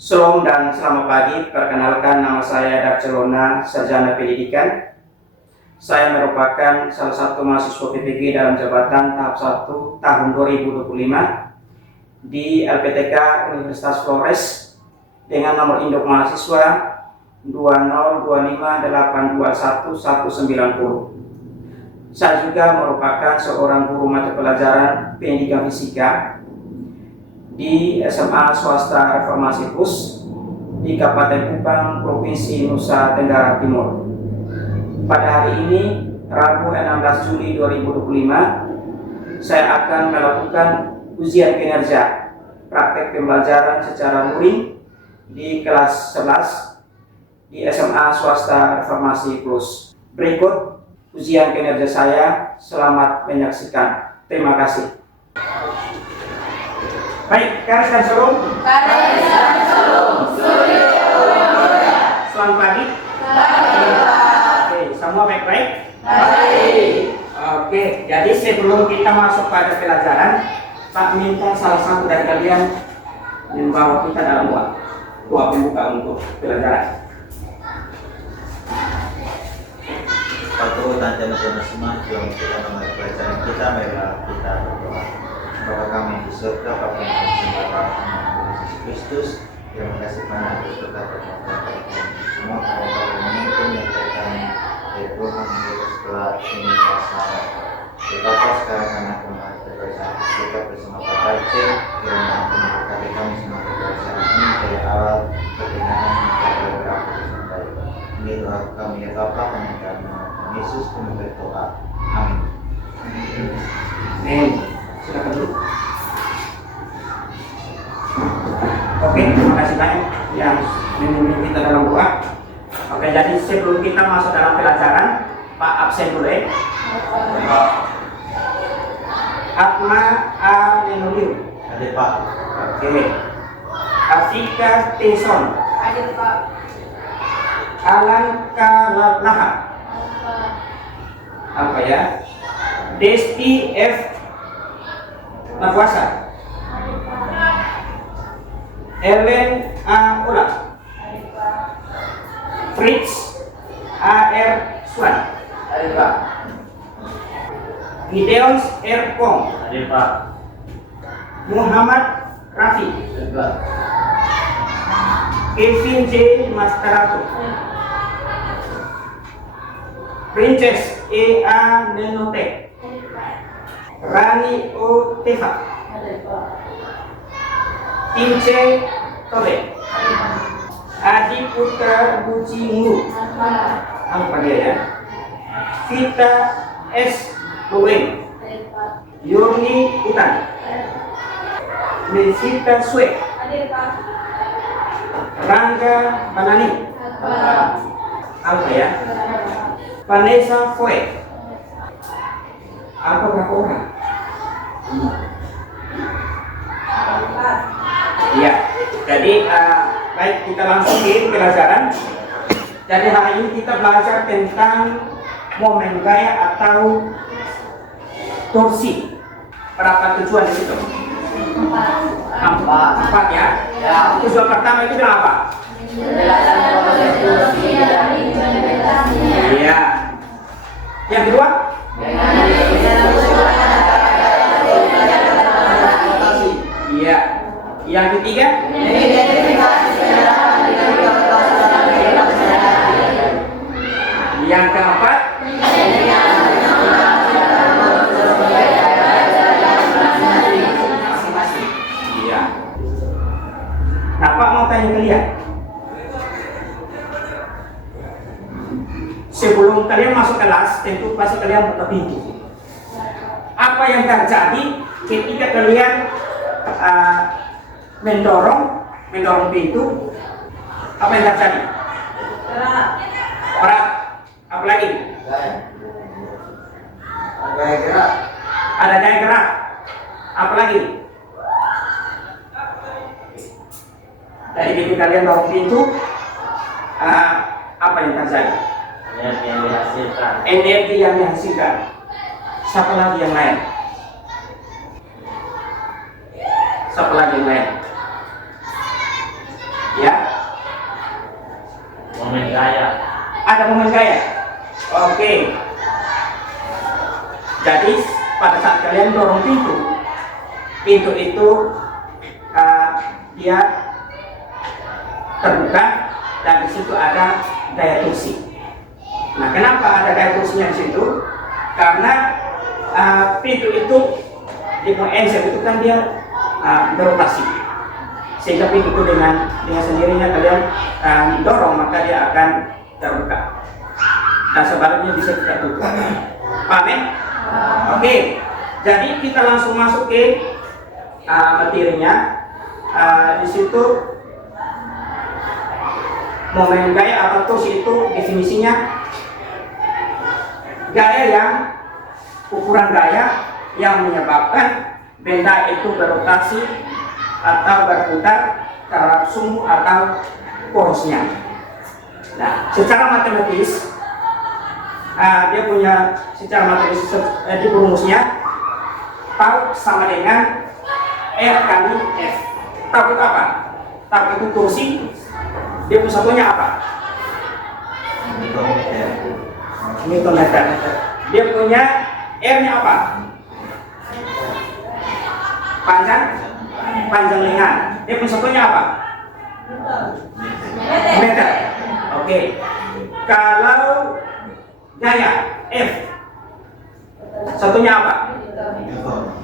Shalom dan selamat pagi. Perkenalkan, nama saya Darcelona, Sarjana Pendidikan. Saya merupakan salah satu mahasiswa PPG dalam jabatan tahap 1 tahun 2025 di LPTK Universitas Flores dengan nomor induk mahasiswa 20258219190. Saya juga merupakan seorang guru mata pelajaran pendidikan fisika di SMA Swasta Reformasi PUS di Kabupaten Kupang, Provinsi Nusa Tenggara Timur. Pada hari ini, Rabu 16 Juli 2025, saya akan melakukan ujian kinerja praktek pembelajaran secara luring di kelas 11 di SMA Swasta Reformasi PUS. Berikut ujian kinerja saya. Selamat menyaksikan. Terima kasih. Baik, garis dan shalom. Selamat pagi. Oke, semua baik-baik? Baik. Oke, jadi sebelum kita masuk pada pelajaran, Pak minta salah satu dari kalian membawa kita dalam doa pembuka untuk pelajaran. Waktu dan teman-teman semua, sebelum kita mulai pelajaran kita, marilah kita berdoa. Bapa kami di surga, Bapa yang kami sembah, Yesus Kristus, terima kasih banyak atas berkat dan kami semua karena Kau memimpin yang kami dari Tuhan setelah ini bersama. Betapa sekarang karena kami bersama kita bersama Pak Tarce, kiranya Tuhan memberkati kami semua bersama ini dari awal perjalanan mencapai berakhir dengan baik. Ini doa kami ya Bapa, kami dalam nama Yesus kami berdoa. Amin. Amin. Silakan dulu. Oke, terima kasih banyak yang memimpin kita dalam doa. Oke, jadi sebelum kita masuk dalam pelajaran, Pak absen dulu ya. Atma A. Lenuliu. Adik Pak. Oke. Afika Teson. Hadir Pak. Alan Kalalaha. Apa ya? Desti F. Nafwasa. Ellen A. Ula. Fritz A. R. Swan. Adik Pak. Gideon R. Pong. Adik Pak. Muhammad Rafi. Adik Pak. Kevin J. Mastarato. Princess E. A. Nenote. Rani O. Tefa. Ince Tobe. Adi Putra Buci Mulu. Apa dia ya? Vita S. Luweng. Yoni Utan. Mesita Swe. Rangga Banani. Apa ya? Vanessa Foe. Apa berapa orang? Iya. Jadi baik, kita langsung ke pelajaran. Jadi hari ini kita belajar tentang momen gaya atau torsi. Berapa tujuan di situ? Empat ya. Tujuan pertama itu adalah apa? Iya. Yang kedua? Iya. Yang ketiga? Yang keempat? Iya. Nah, Pak mau tanya kalian. Sebelum kalian masuk kelas, tentu pasti kalian buka pintu. Apa yang terjadi ketika kalian mendorong pintu? Apa yang terjadi? Berat. Apa lagi? Gaya gerak. Ada gaya gerak. Apa lagi? Jadi ketika kalian dorong pintu, apa yang terjadi? Energi yang dihasilkan. Energi yang dihasilkan. Siapa lagi yang lain? Siapa lagi yang lain? Ada momen gaya? Oke. Jadi pada saat kalian dorong pintu, pintu itu dia terbuka dan di situ ada gaya torsi. Nah, kenapa ada gaya torsinya di situ? Karena pintu itu di engsel itu kan dia berotasi, sehingga pintu itu dengan sendirinya kalian dorong maka dia akan terbuka. Dan sebaliknya bisa kita tutup. Paham ya? Oke, jadi kita langsung masuk ke materinya. Di situ momen gaya atau torsi itu definisinya gaya yang ukuran gaya yang menyebabkan benda itu berotasi atau berputar terhadap sumbu atau porosnya. Nah, secara matematis dia punya secara matematis di rumusnya tau sama dengan R kali F. Tau itu apa? Tau itu torsi. Dia punya satunya apa? Newton meter. Dia punya R-nya apa? Panjang lengan. Dia punya satunya apa? Meter. Oke. Kalau gaya F, satunya apa?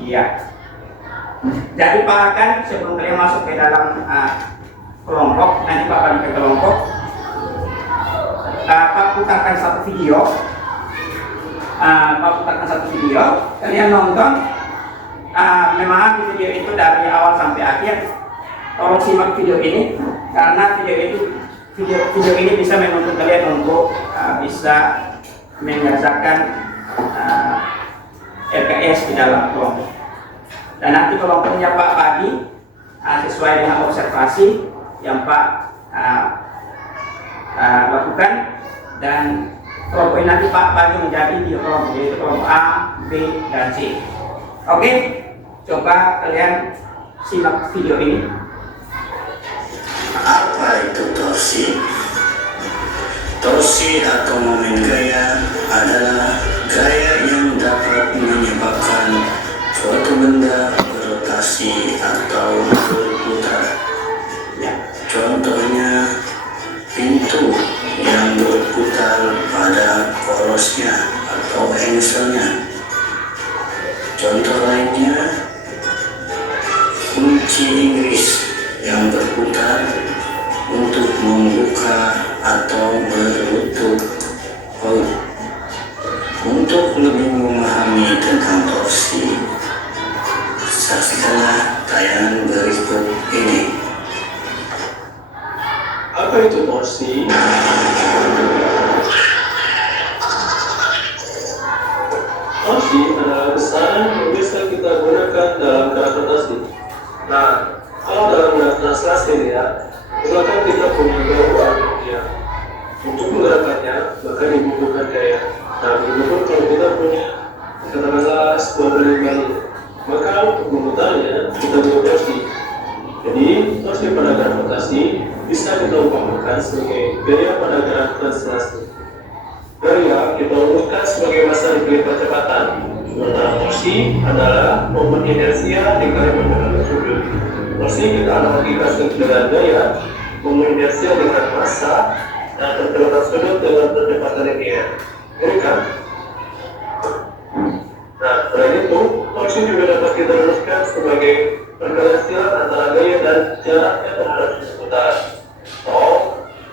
Iya. Jadi Pak akan sebelum kalian masuk ke dalam kelompok, nanti Pak balik ke kelompok, Pak putarkan satu video. Kalian nonton, memahami video itu dari awal sampai akhir. Tolong simak video ini karena video ini bisa menuntut kalian untuk bisa mengerjakan LKS di dalam kelompok. Dan nanti kelompoknya Pak bagi sesuai dengan observasi yang Pak lakukan, dan kelompok ini nanti Pak bagi menjadi 3 kelompok, yaitu kelompok A, B, dan C. Oke, coba kalian simak video ini. Apa itu torsi? Torsi atau momen gaya adalah gaya yang dapat menyebabkan suatu benda berotasi atau berputar. Contohnya pintu yang berputar pada porosnya atau engselnya. Contoh lainnya kunci Inggris yang berputar untuk membuka atau menutup paut. Untuk lebih memahami tentang torsi, saksikanlah tayangan berikut ini. Apa itu torsi? Torsi adalah besaran yang bisa kita gunakan dalam gravitasi. Nah, kalau dalam gravitasi ini ya, misalkan kita punya dua ya, untuk menggerakkannya maka dibutuhkan gaya. Nah, begitupun kalau kita punya katakanlah sebuah gali, maka untuk memutarnya kita butuh torsi. Jadi torsi pada gravitasi bisa kita umpamakan sebagai gaya pada gravitasi. Gaya kita rumuskan sebagai massa dikali percepatan. Sementara torsi adalah momen inersia dikali percepatan sudut. Torsi kita analogikan dengan gaya, momen inersia dengan massa, dan percepatan sudut dengan percepatan linear. Ini kan? Nah, selain itu, torsi juga dapat kita rumuskan sebagai pergerakan antara gaya dan jaraknya terhadap seputar.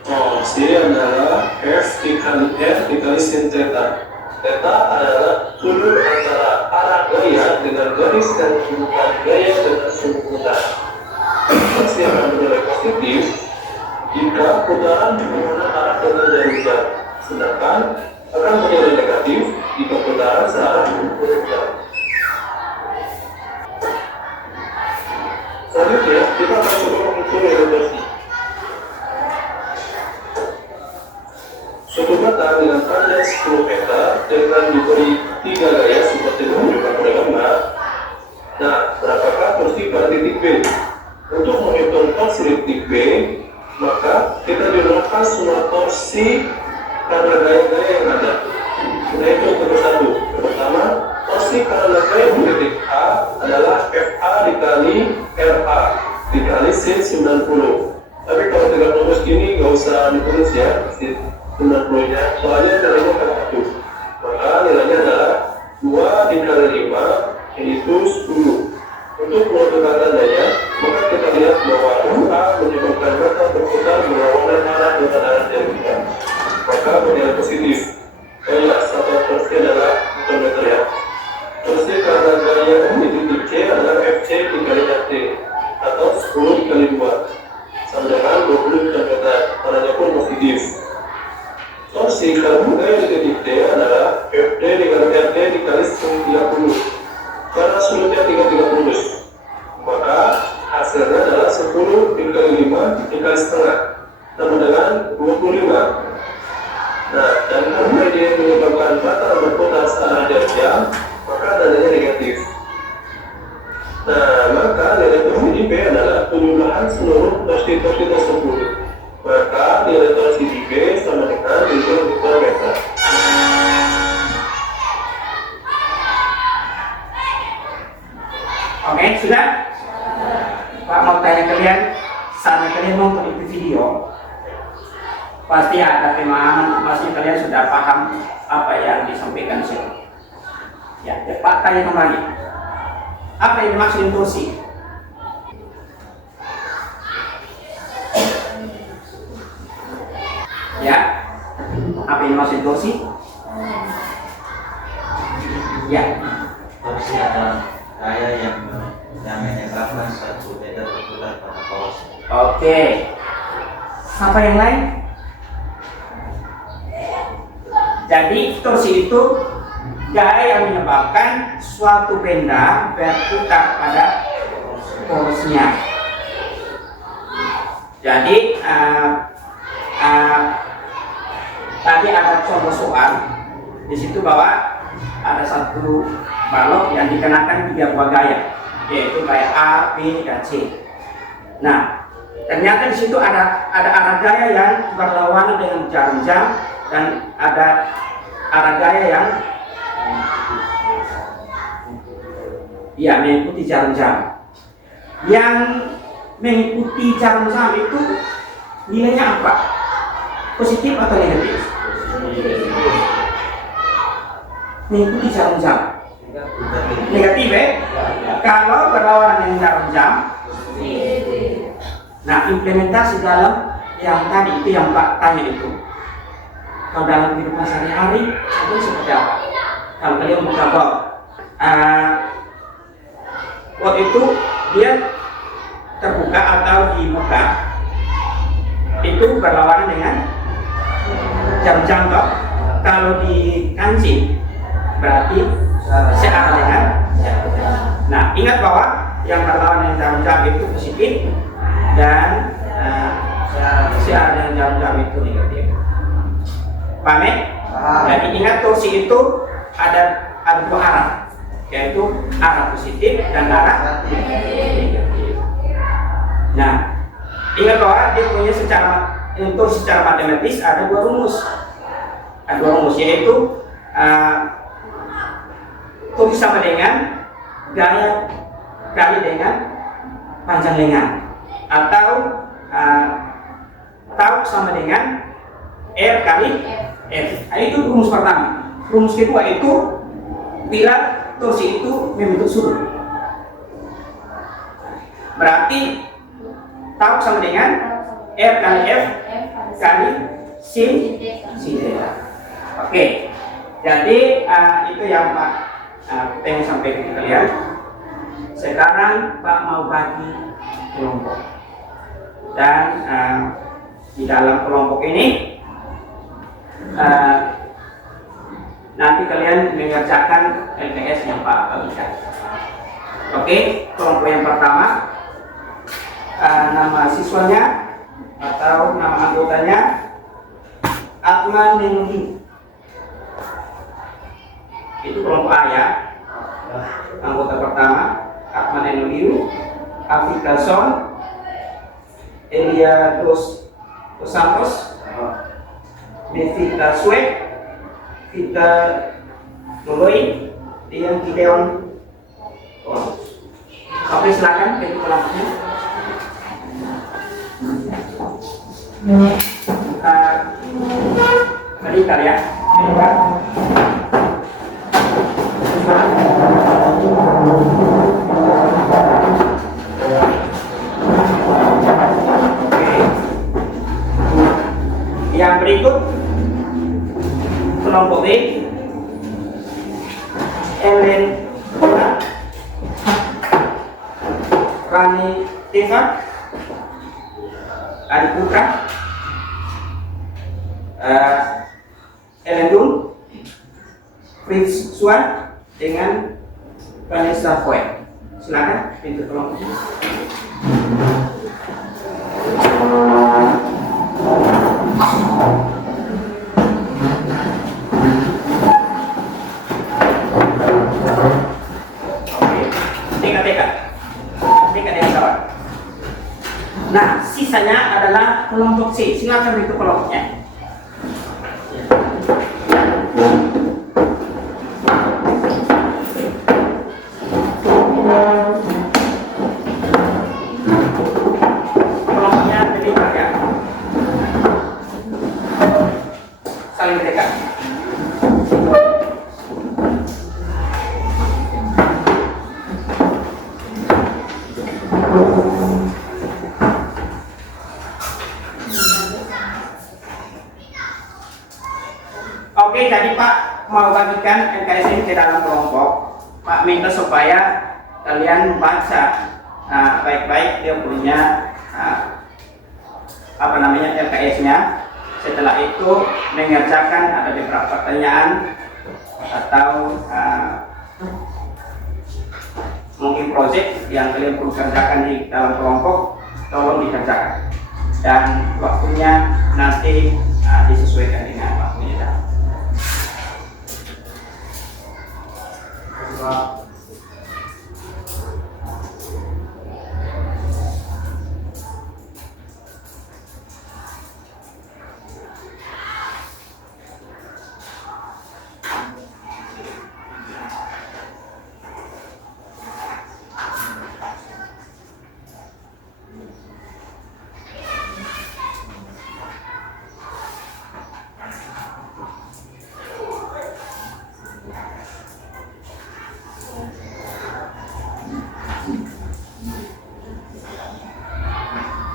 Torsi adalah F dikali sin theta. Theta adalah sudut antara arah gaya dengan garis dan sudut gaya dengan sudut putar. Torsi akan menjadi positif jika putaran berlawanan arah dengan jarak jauh, sedangkan akan menjadi negatif jika putaran searah dengan jauh. Selanjutnya, kita akan coba mengukur torsi. Suatu bata dengan panjang 10 meter dengan diberi 3 gaya seperti menunjukkan pada gambar. Nah, berapakah torsi pada titik B? Untuk menghitung torsi di titik B, maka kita gunakan summa torsi karena gaya-gaya yang ada. Nah itu untuk satu. Yang pertama, torsi karena gaya titik A adalah FA dikali RA dikali sin 90. Tapi kalau tegak lurus gini nggak usah ditulis ya sin 90-nya, soalnya nilainya kan 1. Maka nilainya adalah 2 dikali 5 yaitu 10. Untuk menentukan tandanya, maka kita lihat bahwa A menyebabkan mata berputar berlawanan arah dengan arah jarinya. Maka bernilai positif. Jelas atau torsi adalah meter ya. Torsi karena gaya di titik C adalah FC dikali RT atau 10 dikali 2 sama dengan 20 Nm. Tandanya pun positif. Torsi karena gaya di titik D adalah FD dikali RT dikali 30. Karena sulitnya 330, maka hasilnya adalah 10 dikali 5 dikali setengah sama dengan 25. Nah, dan karena dia menyebabkan mata berputar searah jam, maka tandanya negatif. Nah, maka nilai torsi di B adalah penjumlahan seluruh torsi-torsi tersebut. Maka nilai torsi di B sama dengan nilai meter. Oke, sudah? Pak mau tanya kalian, saat kalian nonton itu video, pasti ada pemahaman, maksudnya kalian sudah paham apa yang disampaikan di sini. Ya, Pak tanya kembali. Apa yang dimaksud torsi? Ya, apa yang dimaksud torsi? Ya. Torsi adalah gaya yang menyebabkan suatu beda berputar pada poros. Oke. Apa yang lain? Jadi torsi itu gaya yang menyebabkan suatu benda berputar pada porosnya. Jadi tadi ada contoh soal di situ bahwa ada satu balok yang dikenakan 3 buah gaya, yaitu gaya A, B, dan C. Nah, ternyata di situ ada arah gaya yang berlawanan dengan jarum jam dan ada arah gaya yang mengikuti jarum jam. Yang mengikuti jarum jam itu nilainya apa? Positif atau negatif? Mengikuti jarum jam. Negatif ya? Kalau berlawanan dengan jarum jam. Nah, implementasi dalam yang tadi itu yang Pak tanya itu. Kalau dalam kehidupan sehari-hari itu seperti apa? Kalau kalian buka pot itu dia terbuka atau dibuka itu berlawanan dengan jarum jam toh. Kalau di kancing berarti searah dengan jarum jam. Nah, ingat bahwa yang berlawanan dengan jarum jam itu positif dan searah dengan jarum jam itu negatif. Paham ya? Jadi ingat torsi itu ada 2 arah, yaitu arah positif dan arah negatif. Nah, ingat bahwa dia punya secara matematis ada 2 rumus. Ada 2 rumus, yaitu torsi sama dengan gaya kali dengan panjang lengan, atau tau sama dengan R kali F. Itu rumus pertama. Rumus kedua itu bila torsi itu membentuk sudut. Berarti tau sama dengan R kali F kali sin theta. Oke. Jadi itu yang Pak pengen sampaikan ke kalian. Sekarang Pak mau bagi kelompok. Dan di dalam kelompok ini nanti kalian mengerjakan LPS yang Pak bagikan. Oke, kelompok yang pertama, nama siswanya atau nama anggotanya Atman Nenudi. Itu kelompok A ya. Anggota pertama Atman Nenudi, Afika Son, Elia dos Santos, Vita Sweat, Vita Lului, dia Gideon. Oke, silakan bagi kelompoknya. Medical ya, medical. Yang berikut kelompok B, Ellen Rani Teva, Adi Putra, Ellen Dun, Fritz Suan dengan Vanessa Foy. Silakan pintu kelompoknya. Nah, sisanya adalah kelompok C. Silakan bentuk kelompoknya. Kelompoknya berdekatan ya. Saling berdekat. Oke, jadi Pak mau bagikan MKS ini ke dalam kelompok. Pak minta supaya kalian baca baik-baik dia punya LKS-nya. Setelah itu mengerjakan ada beberapa pertanyaan atau mungkin proyek yang kalian perlu kerjakan di dalam kelompok, tolong dikerjakan. Dan waktunya nanti disesuaikan dengan waktunya.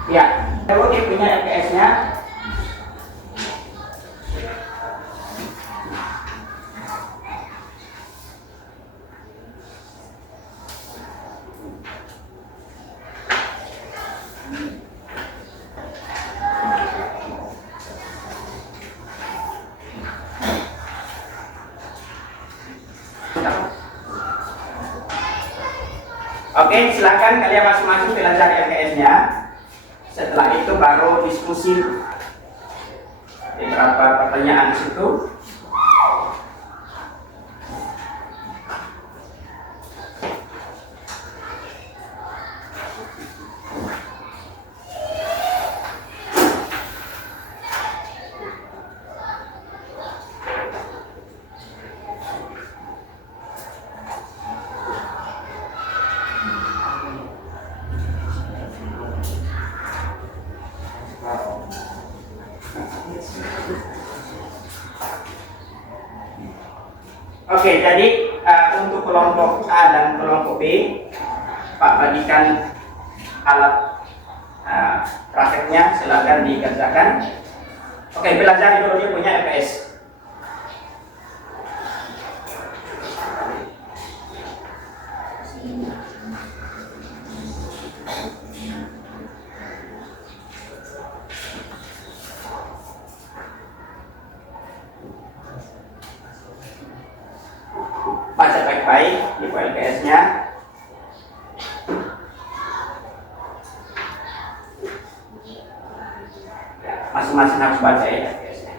Ya, kalau dia punya LKS-nya, oke, silakan kalian masing-masing belajar LKS-nya. Setelah itu baru diskusi beberapa pertanyaan di situ. Oke, jadi untuk kelompok A dan kelompok B, Pak bagikan alat prakteknya, silakan dikerjakan. Oke, belajar dulu dia punya LKS. Baca baik-baik di LKS-nya. Masing-masing harus baca ya LKS-nya.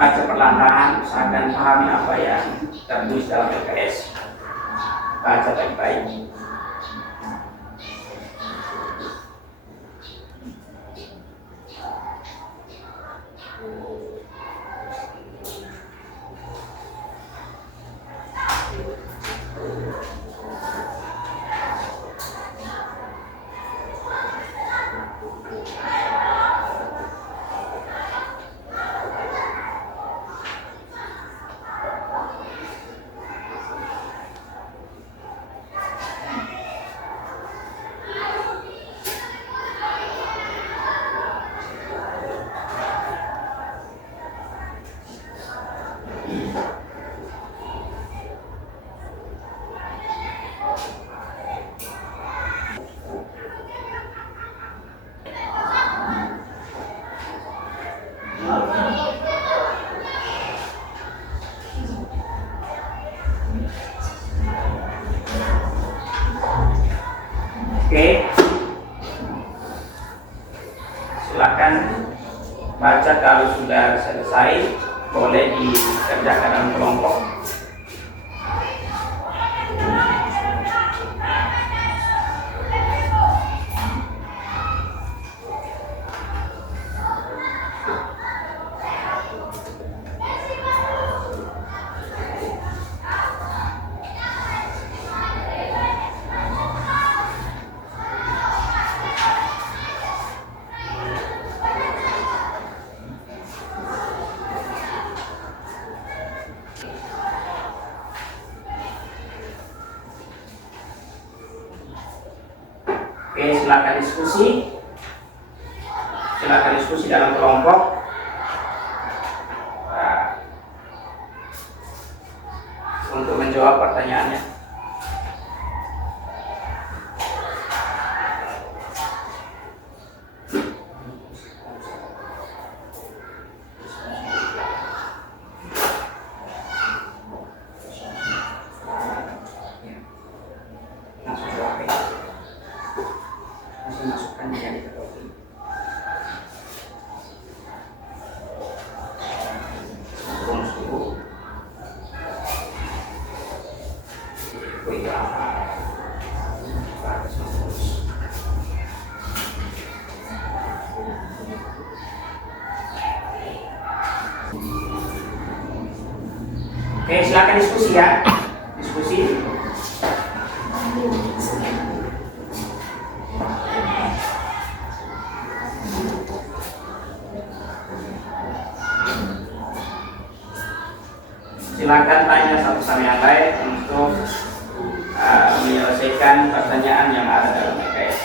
baca perlahan, usahakan pahami apa yang tertulis dalam LKS. Baca baik-baik. Oke, silakan baca. Kalau sudah selesai boleh dikerjakan dalam kelompok. Oke, silakan diskusi. Silakan diskusi dalam kelompok. Untuk menjawab pertanyaannya. Langsung jawab ya. Langsung masukkan yang diketahui. Oke, silakan diskusi ya. Diskusi. Silakan tanya satu sama yang lain untuk menyelesaikan pertanyaan yang ada dalam LKS.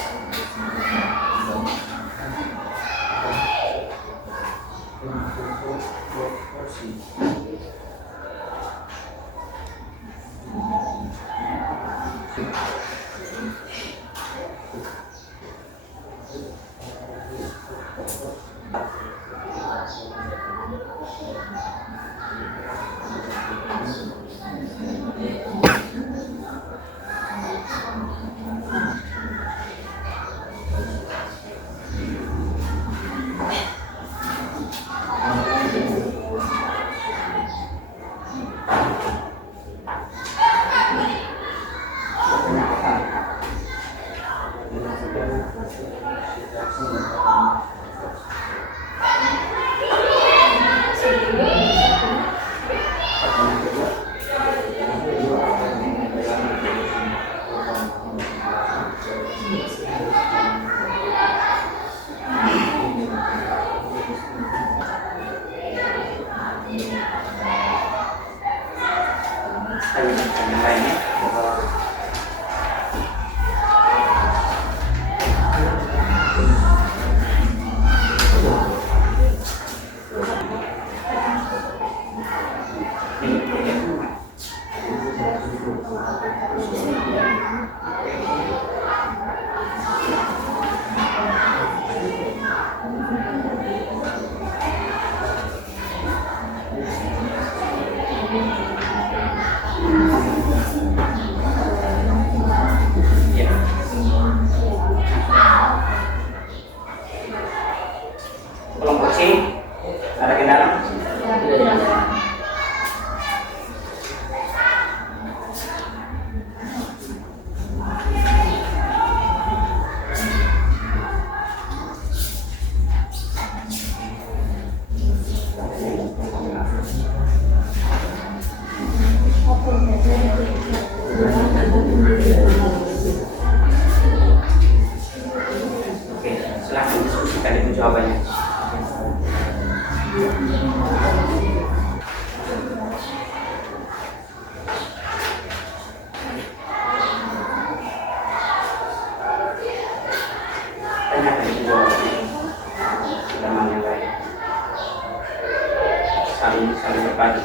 kali berpagi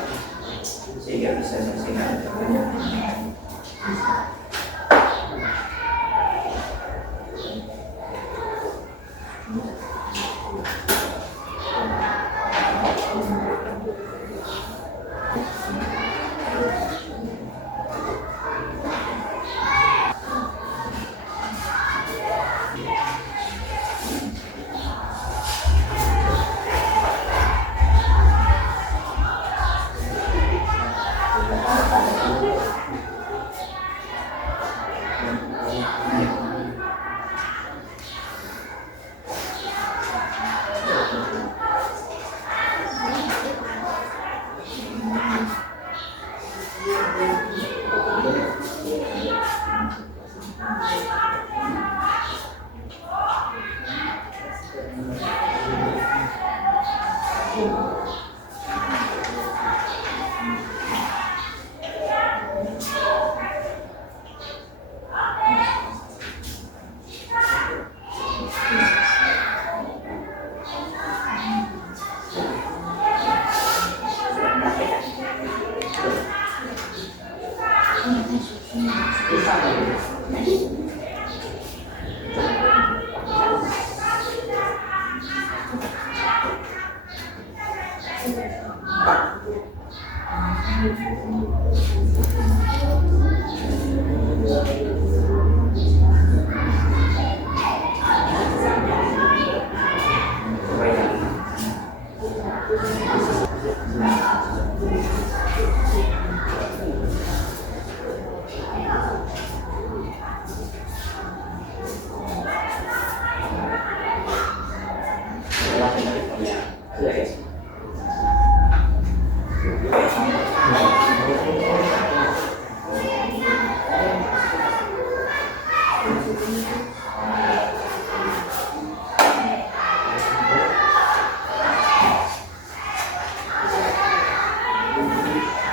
sehingga bisa selesai.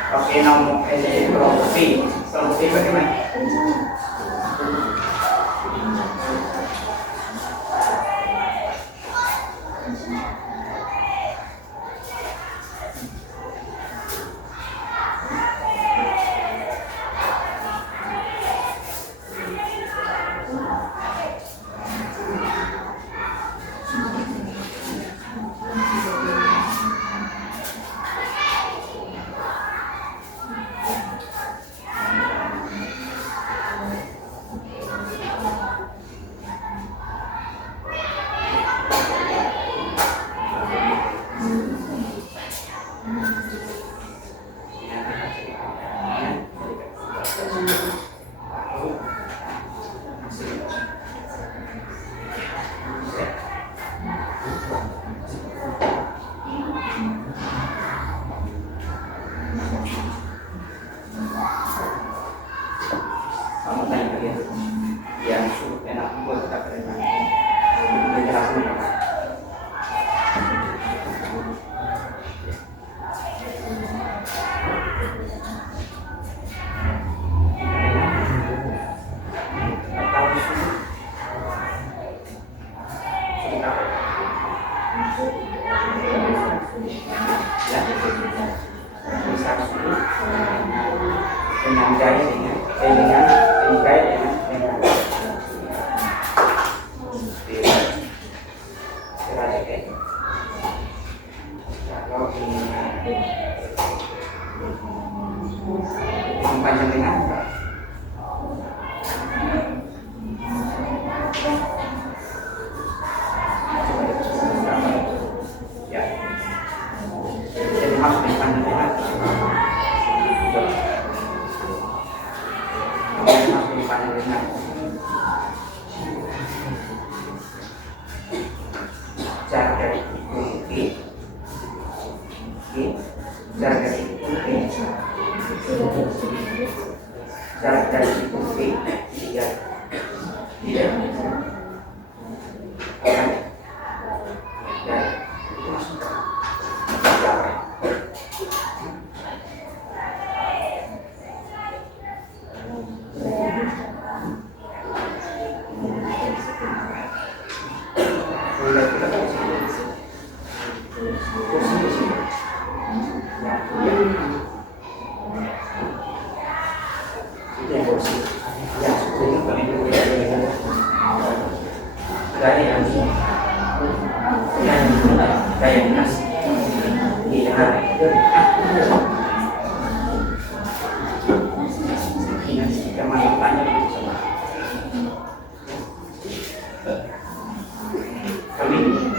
Oke, nomor promosi bagaimana? Kamu tanya ke dia yang suruh enak buat kita kerja penjelasan apa? Dengan gaya kalau ini panjang dengan ya, jadi harus dipanjang dengan jarak dari jarak dari jarak dari tiga kursi di sini. Ya. dari yang kayak kasih dengar kita masih tanya kami yang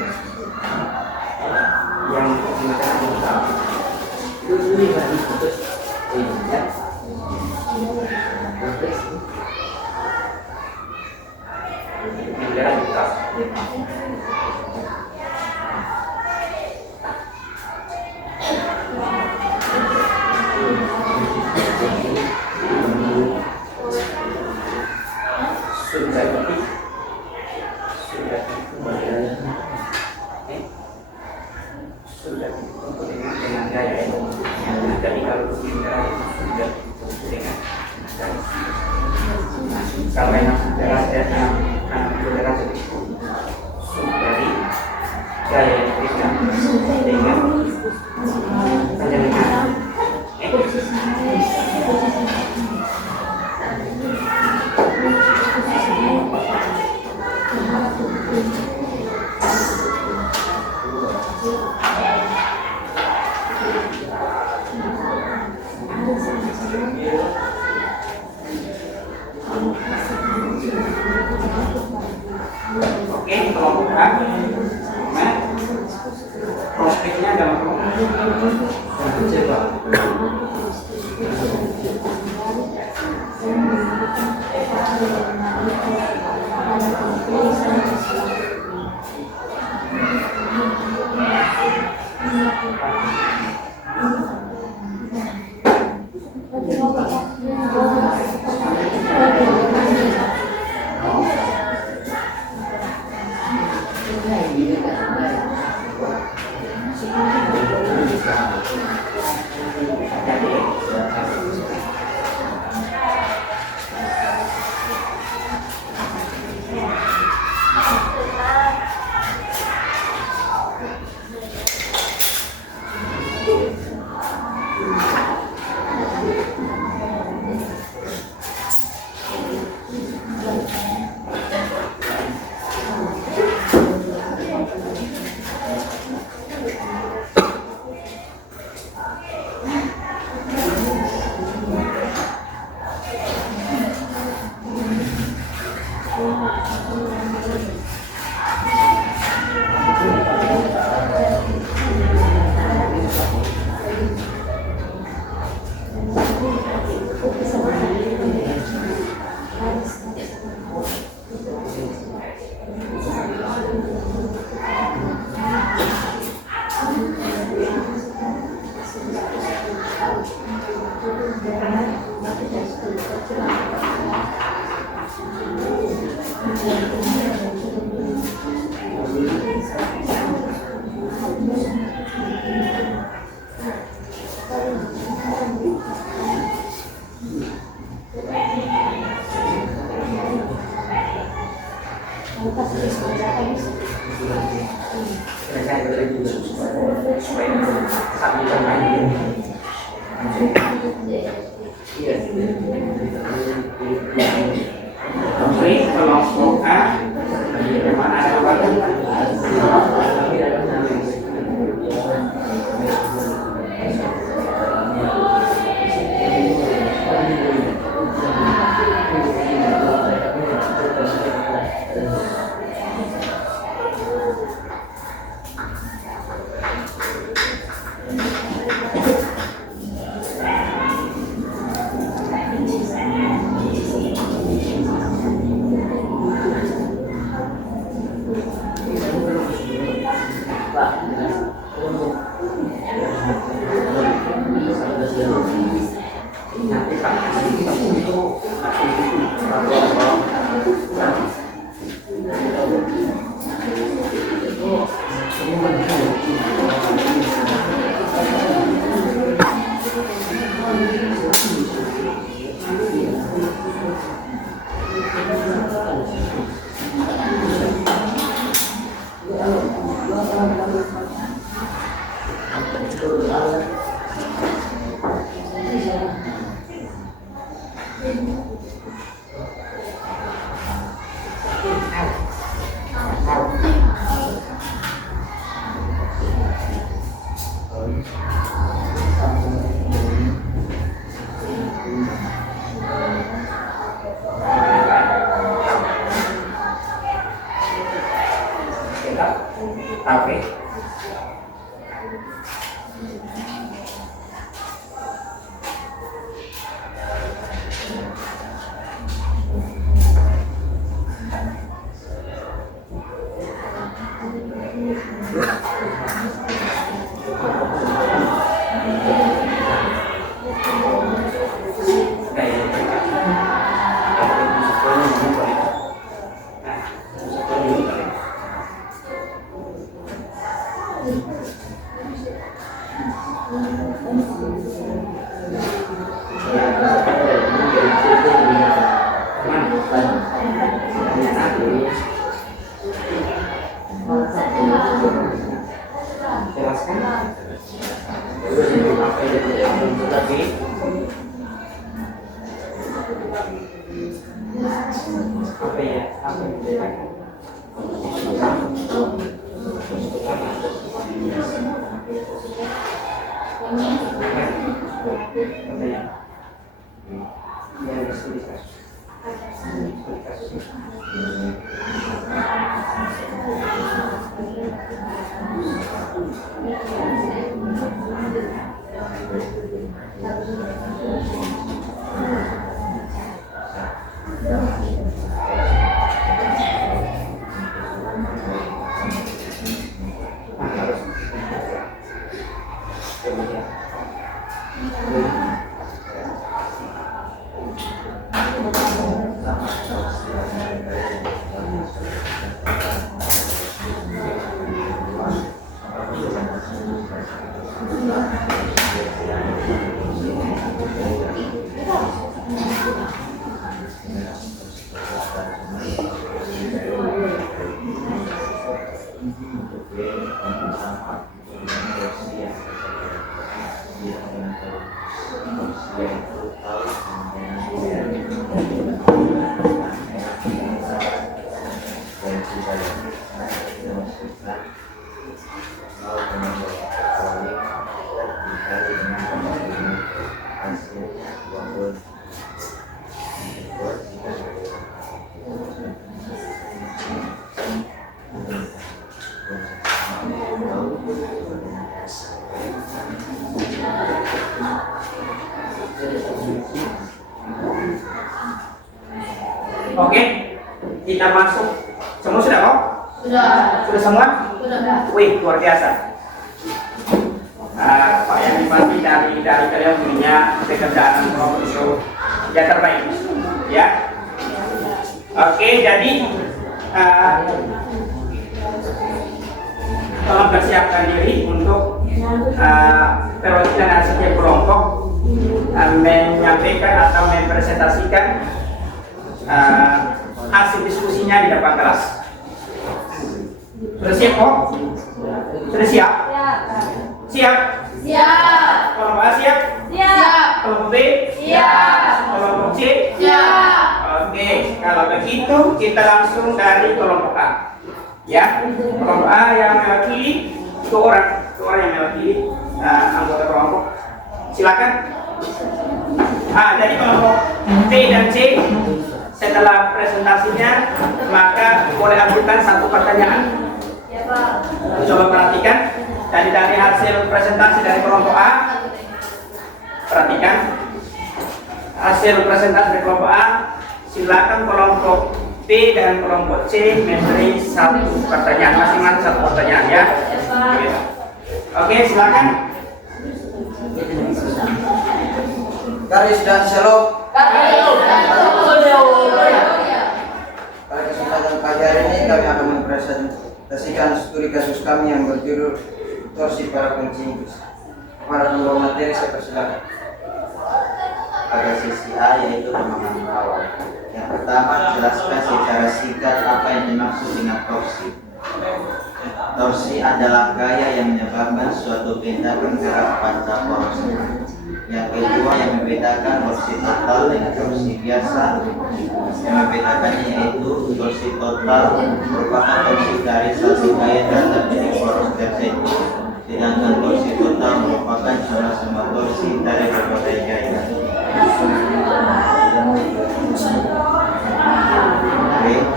sudah dengan gaya itu. Jadi kalau bicara sudah dengan kalau enak saudara saudara dari gaya yang diberikan dengan penjelasan. Oke, kelompok A, nah, prospeknya dalam kelompok coba. Kelompok A, mana ada Oke. Jelaskan apa yang dimaksud tadi. Apa ya? Apa yang dibedakan? Apa ya? Yang studi kasus. Studi kasus. Oke, kita masuk. Semua sudah kok? Sudah. Sudah semua? Sudah. Wih, luar biasa. Pak yang pasti dari kalian punya pekerjaan profesional yang terbaik, ya. Oke, jadi tolong persiapkan diri untuk perwakilan setiap kelompok menyampaikan atau mempresentasikan hasil diskusinya di depan kelas. Sudah siap kok? Sudah siap? Siap? Siap. Kelompok A siap? Siap. Kelompok B? Siap. Kelompok C? Siap. Oke, kalau begitu kita langsung dari kelompok A. Ya, kelompok A yang mewakili dua orang yang mewakili anggota kelompok. Silakan. Jadi kelompok B dan C setelah presentasinya maka boleh ajukan satu pertanyaan. Ya, Pak. Coba perhatikan dari hasil presentasi dari kelompok A. Perhatikan hasil presentasi dari kelompok A. Silakan kelompok B dan kelompok C memberi satu pertanyaan masing-masing, satu pertanyaan ya. Oke, silakan. Garis dan selop. Pada kesempatan pagi hari ini kami akan mempresentasikan studi kasus kami yang berjudul torsi para pengcingkus. Para pembawa materi saya persilakan. Pada sesi A yaitu pemahaman awal. Yang pertama, jelaskan secara singkat apa yang dimaksud dengan torsi. Torsi adalah gaya yang menyebabkan suatu benda bergerak pada porsi. Yang kedua, yang membedakan torsi total dengan torsi biasa. Yang membedakannya yaitu torsi total merupakan torsi dari satu gaya terhadap jenis poros tertentu, sedangkan torsi total merupakan jumlah semua torsi dari berbagai gaya.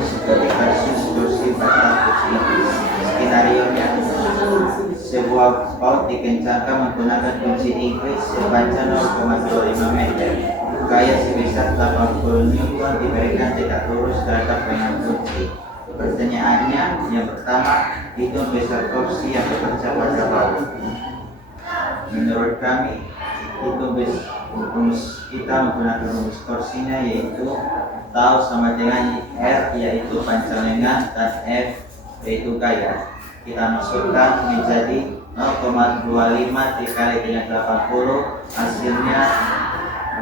Seperti kasus torsi pada skenario nya PAUD dikencangkan menggunakan kunci Inggris sepanjang 0,25 meter. Gaya sebesar 80 Newton diberikan tegak lurus terhadap dengan kunci. Pertanyaannya yang pertama, hitung besar torsi yang bekerja pada baut. Menurut kami, kita menggunakan rumus torsinya yaitu tau sama dengan R yaitu panjang lengan dan F yaitu gaya. Kita masukkan menjadi 0,25 dikali dengan 80 hasilnya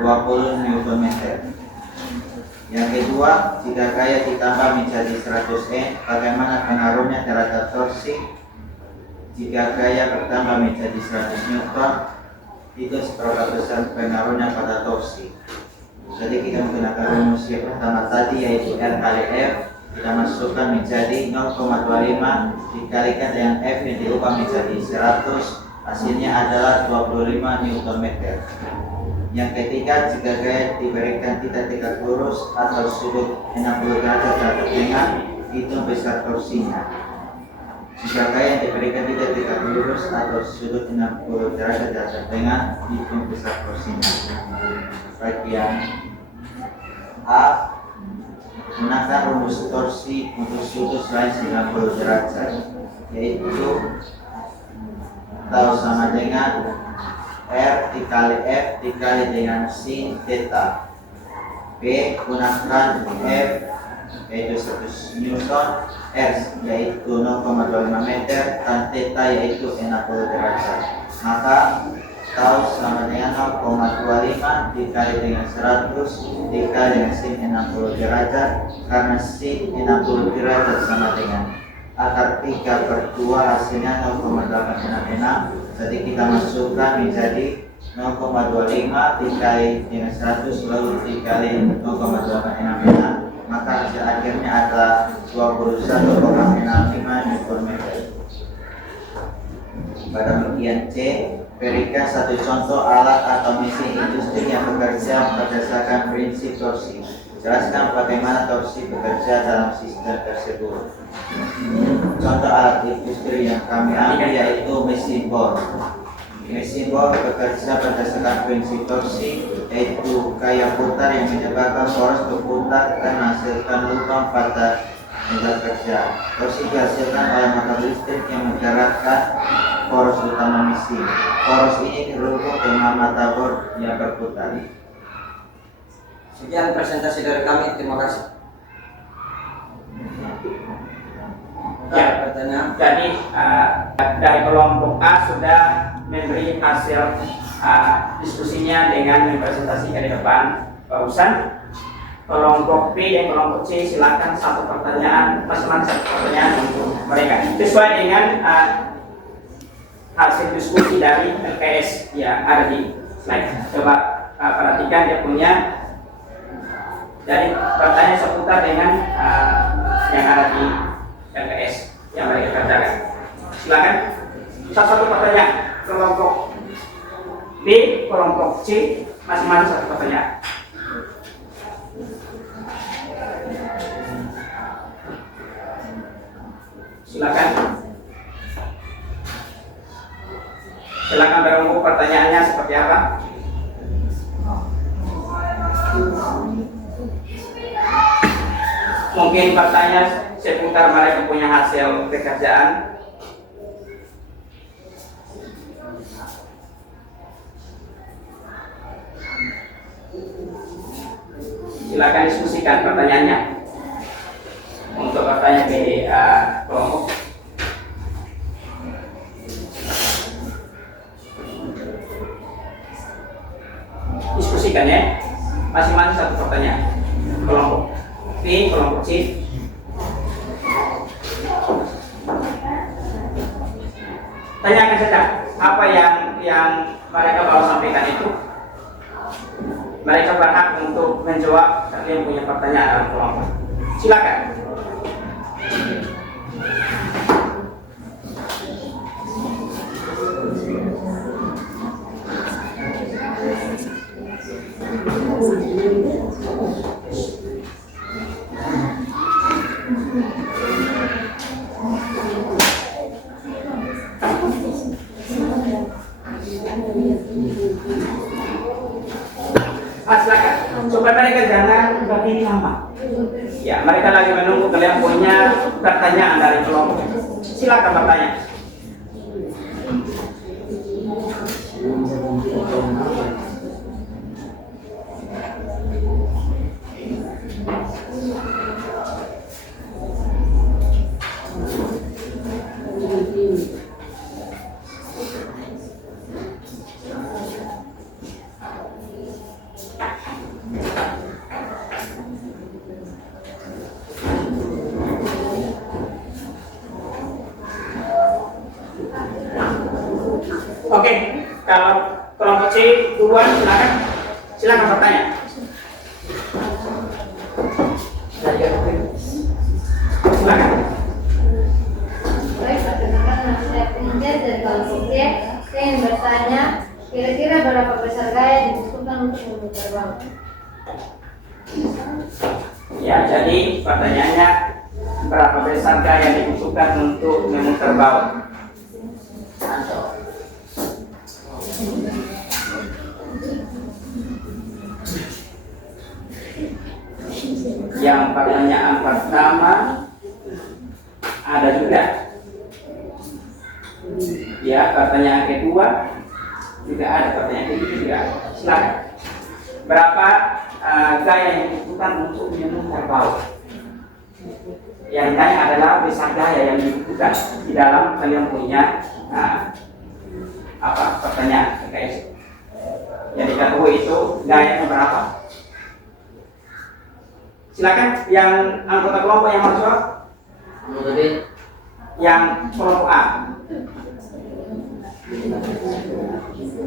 20 Nm. Yang kedua, jika gaya ditambah menjadi 100 N, bagaimana pengaruhnya terhadap torsi? Jika gaya bertambah menjadi 100 Newton, itu seberapa besar pengaruhnya pada torsi. Jadi kita menggunakan rumus yang pertama tadi yaitu R kali F, kita masukkan menjadi 0,25 dikalikan dengan F yang diubah menjadi 100, hasilnya adalah 25 Nm. Yang ketiga, jika gaya diberikan tidak tegak lurus atau sudut 60 derajat terhadap lengan, itu besar torsinya. Jika gaya yang diberikan tidak tegak lurus atau sudut 60 derajat terhadap lengan, itu besar torsinya. Bagian A, gunakan rumus torsi untuk sudut selain 90 derajat, yaitu tau sama dengan R dikali F dikali dengan sin theta. B, gunakan F yaitu 100 Newton, R yaitu 0,25 meter, dan theta yaitu 60 derajat. Maka tau sama dengan 0,25 dikali dengan 100 dikali dengan sin 60 derajat, karena sin 60 derajat sama dengan akar 3/2 hasilnya 0,866. Jadi kita masukkan menjadi 0,25 dikali dengan 100 lalu dikali 0,866, maka hasil akhirnya adalah 21,65 Nm. Pada bagian C, berikan satu contoh alat atau mesin industri yang bekerja berdasarkan prinsip torsi. Jelaskan bagaimana torsi bekerja dalam sistem tersebut. Contoh alat industri yang kami ambil yaitu mesin bor. Mesin bor bekerja berdasarkan prinsip torsi, yaitu gaya putar yang menyebabkan poros berputar dan menghasilkan lubang pada meja kerja. Torsi dihasilkan oleh motor listrik yang menggerakkan poros utama mesin. Poros ini terhubung dengan mata bor yang berputar. Sekian presentasi dari kami, terima kasih. Ya, Pertanyaan. jadi dari kelompok A sudah memberi hasil diskusinya dengan mempresentasikan di depan barusan. Kelompok B dan kelompok C silakan satu pertanyaan, masing-masing satu pertanyaan untuk mereka sesuai dengan hasil diskusi dari LPS yang ada di slide. Coba perhatikan dia punya. Jadi pertanyaan seputar dengan yang ada di LPS yang mereka kerjakan. Silakan satu pertanyaan. Kelompok B, kelompok C, masing-masing satu pertanyaan. Silakan. Silakan berumur pertanyaannya seperti apa? Mungkin pertanyaan seputar mereka punya hasil pekerjaan. Silakan diskusikan pertanyaannya. Untuk pertanyaan di kelompok. Diskusikan ya. Masing-masing satu pertanyaan. Kelompok B, kelompok C. Tanyakan saja apa yang mereka baru sampaikan itu. Mereka berhak untuk menjawab yang punya pertanyaan dalam kelompok. Silakan. supaya mereka jangan berdiri lama. Ya, mereka lagi menunggu kalian punya pertanyaan dari kelompok. Silakan bertanya. Oke, kalau kelompok C duluan silakan bertanya. Silakan. Baik, perkenalkan nama saya Princess dari kelompok C. Saya ingin bertanya, kira-kira berapa besar gaya yang dibutuhkan untuk memutar bau? Ya, jadi pertanyaannya berapa besar gaya yang dibutuhkan untuk memutar bau? Yang pertanyaan pertama ada juga. Ya, pertanyaan kedua juga ada, pertanyaan ketiga juga ada. Silakan. Berapa gaya yang dibutuhkan untuk memutar bau? Yang ditanya adalah besar gaya yang dibutuhkan di dalam kalian punya pertanyaan PKS. Yang diketahui itu gayanya berapa? Silakan yang anggota kelompok yang mau jawab. Yang kelompok A.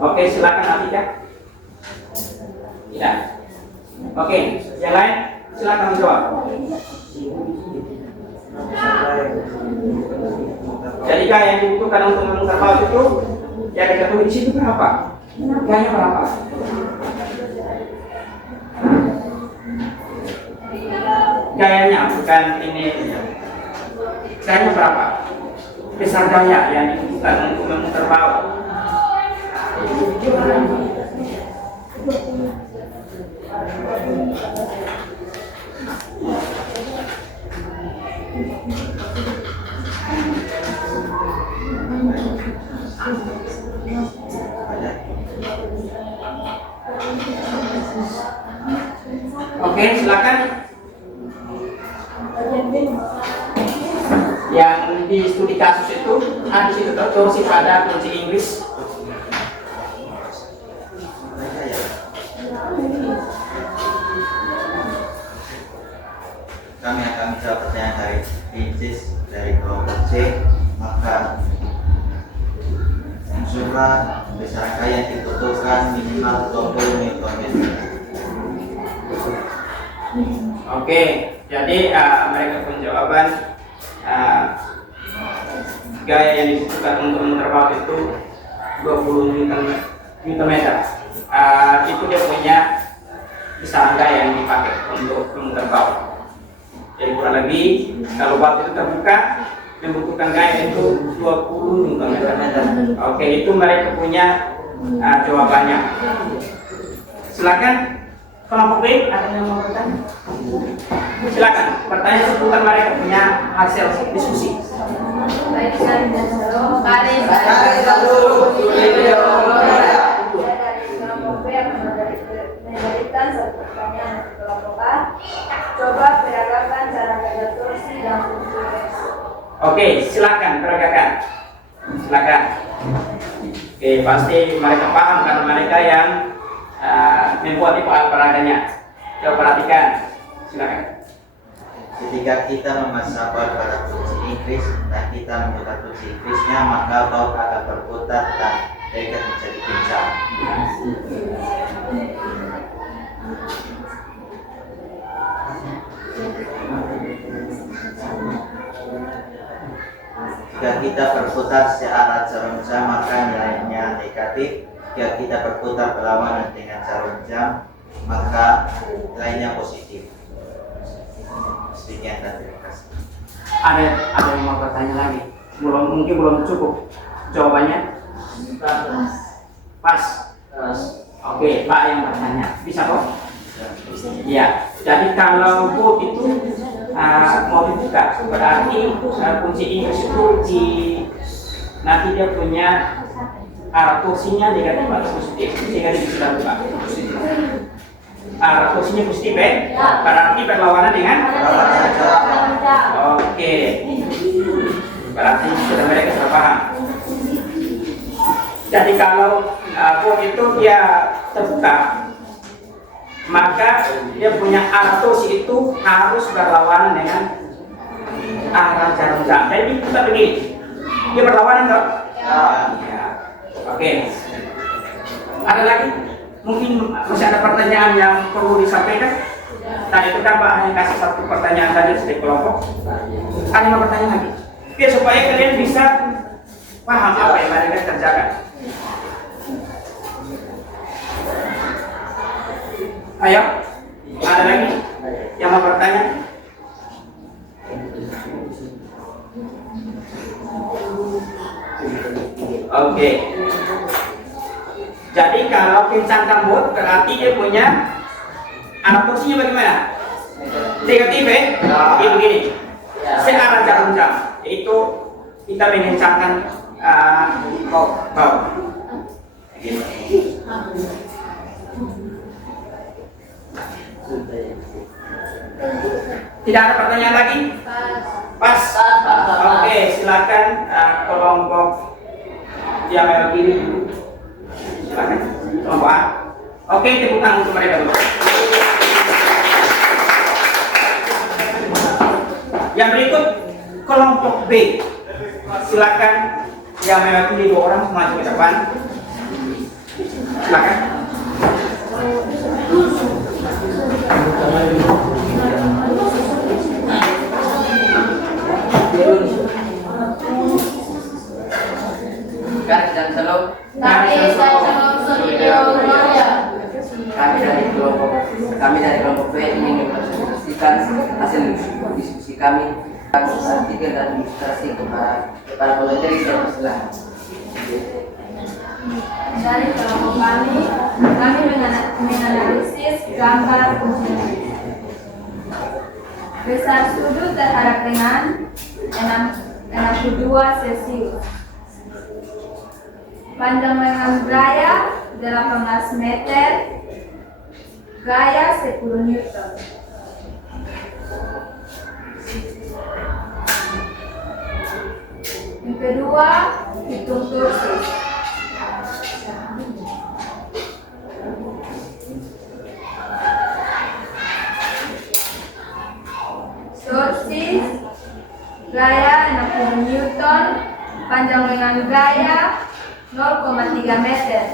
Oke, silakan Atika. Tidak. Oke, yang lain silakan menjawab. Jadi gaya yang dibutuhkan untuk memutar bau itu yang diketahui di situ berapa? Gayanya berapa? Gayanya bukan ini. Gayanya berapa? Besar gaya yang dibutuhkan untuk memutar bau. Oke, silakan. Yang di studi kasus itu ada di situ tertulis pada kunci Inggris. Kami akan menjawab pertanyaan dari Princess dari kelompok C. Maka unsurlah besar gaya yang dibutuhkan minimal 20 Nm. Oke, jadi mereka penjawaban gaya yang dibutuhkan untuk memutar bau itu 20 Nm. Itu dia punya besar gaya yang dipakai untuk memutar bau. Jadi kurang lebih kalau bau itu terbuka membutuhkan gaya itu 20 Nm. Oke, itu mereka punya jawabannya. Silakan kelompok B, ada yang mau bertanya? Silakan, pertanyaan seputar mereka punya hasil diskusi. Baik, saya dari kelompok B akan memberikan satu pertanyaan dari kelompok A. Coba peragakan cara kerja torsi dan fungsi reaksi. Oke, silakan peragakan. Silakan. Oke, pasti mereka paham karena mereka yang membuat itu alat peraganya. Coba perhatikan. Silakan. Ketika kita memasang bau pada kunci Inggris dan kita memutar kunci Inggrisnya, maka bau akan berputar dan dekat menjadi kencang. Jika kita berputar searah jarum jam, maka nilainya negatif. Jika kita berputar berlawanan dengan jarum jam, maka nilainya positif. Sekian dan terima kasih. Ada yang mau bertanya lagi? Mungkin belum cukup jawabannya. Pas. Oke, Pak yang bertanya. Bisa kok? Ya, jadi kalau vote itu mau dibuka, berarti kunci Inggris itu nanti dia punya arah kursinya negatif atau positif, sehingga dia bisa buka. Arah kursinya positif berarti berlawanan dengan. Oke, berarti sudah mereka sudah paham. Jadi kalau vote itu dia terbuka, maka dia punya arah kursi itu harus berlawanan dengan arah jarum jam. Jadi kita begini, dia berlawanan toh? Ya. Oke. Ada lagi? Mungkin masih ada pertanyaan yang perlu disampaikan? Tadi itu kan Pak hanya kasih satu pertanyaan saja setiap kelompok. Ada 5 pertanyaan lagi. Oke, supaya kalian bisa paham apa yang mereka kerjakan. Ayo, ada lagi yang mau bertanya? Oke. Jadi kalau kencang kambut berarti dia punya arah kursinya bagaimana? Negatif ya? Begini. Searah jarum jam, yaitu kita mengencangkan bau. Tidak ada pertanyaan lagi? Pas. Oke, silakan kelompok yang merah kiri dulu. Silakan kelompok A. Oke, tepuk tangan untuk mereka dulu. Yang berikut kelompok B. Silakan yang merah kiri 2 orang maju ke depan. Silakan. Kami dari kelompok B ingin mempresentasikan hasil diskusi kami tentang artikel dan ilustrasi kepada pemateri yang berselang. Dari kelompok kami menganalisis gambar fungsi. Besar sudut terhadap dengan 62 Celsius. Panjang lengan gaya 18 meter, gaya 10 Newton. Yang kedua, hitung torsis. Torsis gaya 60 Newton, panjang lengan gaya 0,3 meter.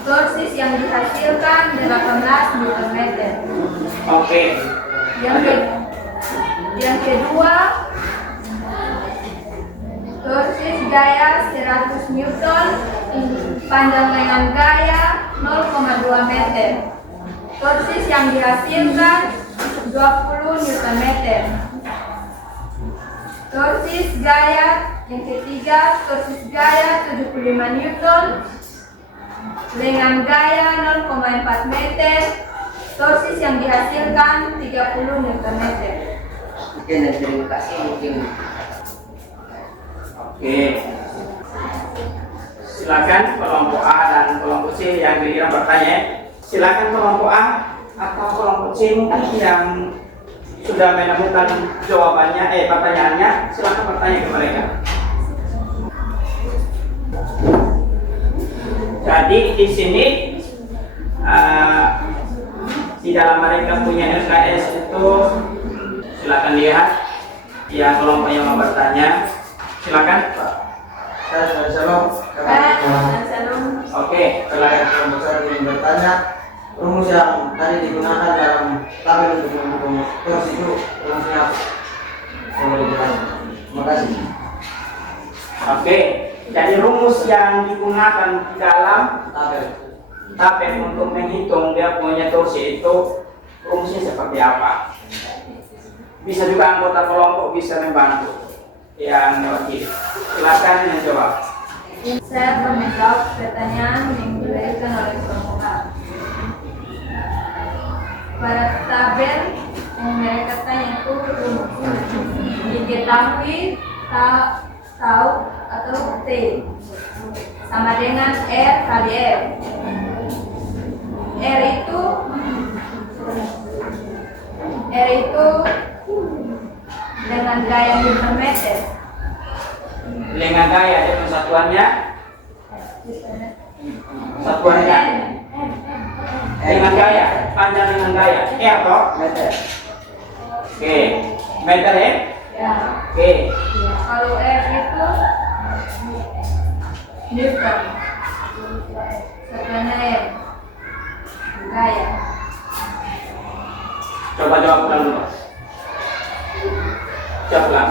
Torsis yang dihasilkan 18 Newton meter. Oke. Yang kedua, torsis gaya 100 Newton, panjang lengan gaya 0,2 meter. Torsis yang dihasilkan 20 Newton meter. Torsis gaya yang ketiga, torsis gaya 75 Newton, lengan gaya 0,4 meter. Torsis yang dihasilkan 30 Newton meter. Oke, dan terima kasih mungkin. Oke. Silakan kelompok A dan kelompok C yang kira-kira bertanya. Silakan kelompok A atau kelompok C mungkin yang sudah menemukan jawabannya, pertanyaannya, silakan bertanya ke mereka. Jadi di sini di dalam mereka punya LKS itu, silakan lihat yang kelompok yang mau bertanya, silakan. Shalom. Oke, silakan. Kelompok saya ingin bertanya, rumus yang tadi digunakan dalam tabel untuk menghitung torsi itu rumusnya apa? Boleh dijelaskan? Terima kasih. Oke, jadi rumus yang digunakan di dalam tabel untuk menghitung dia punya torsi itu rumusnya seperti apa? Bisa juga anggota kelompok bisa membantu yang mewakili. Silakan menjawab. Saya menjawab pertanyaan yang diberikan oleh kelompok A. pada tabel yang mereka tanya itu diketahui tahu atau T sama dengan R kali F. R itu dengan gaya Newton meter. Dengan gaya ada satuannya dengan gaya, panjang dengan gaya. Atau meter. oke, meter ya. Ya. Oke, Kalau R itu Newton. Satuannya M. Gaya. coba jawab ulang dulu. Jawab ulang.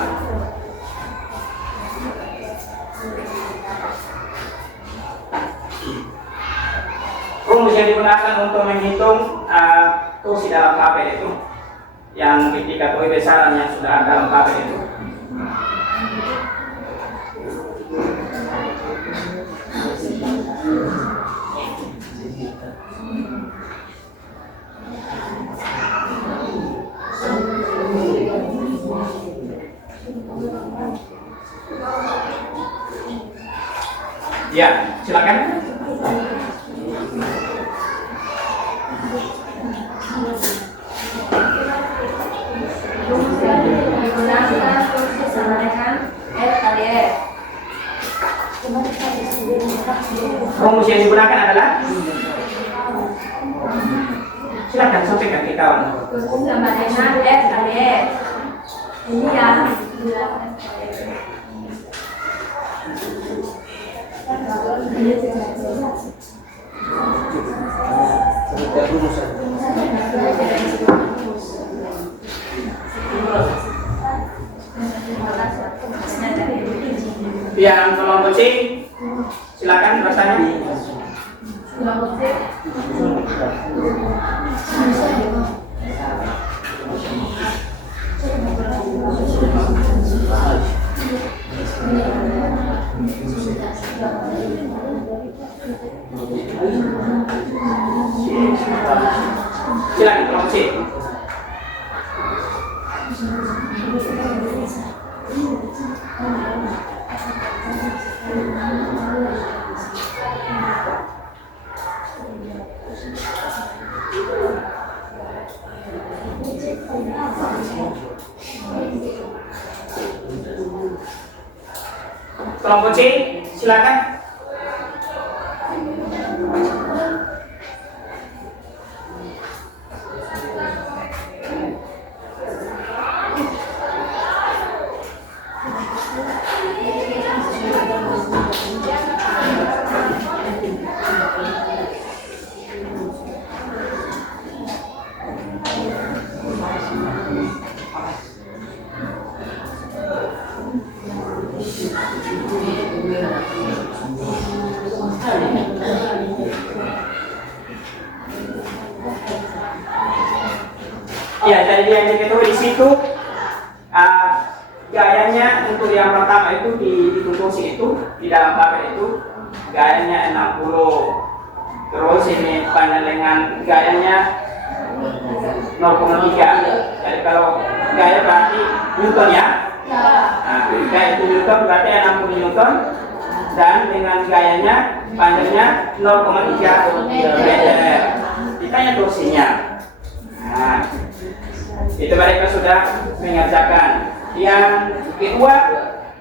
Rumus yang digunakan untuk menghitung kursi dalam tabel itu, yang ketika tahu besaran yang sudah ada dalam tabel itu. Ya, silakan. Rumus yang digunakan kursi sama dengan R kali F. Rumus yang digunakan adalah, silakan sampaikan ke kawan. Kursi sama dengan R kali F. Ini yang Yang kelompok C, silakan rasanya. Silakan kelompok C. Kelompok C, silakan. Ya, jadi yang diketahui di situ gayanya untuk yang pertama itu di kursi itu di dalam tabel itu gayanya 60, terus ini panjang gayanya 0,3. Jadi kalau gaya berarti Newton ya. Nah, gaya itu Newton berarti 60 Newton, dan dengan gayanya panjangnya 0,3 meter. Ditanya kursinya. Nah, itu mereka sudah mengerjakan. Yang kedua,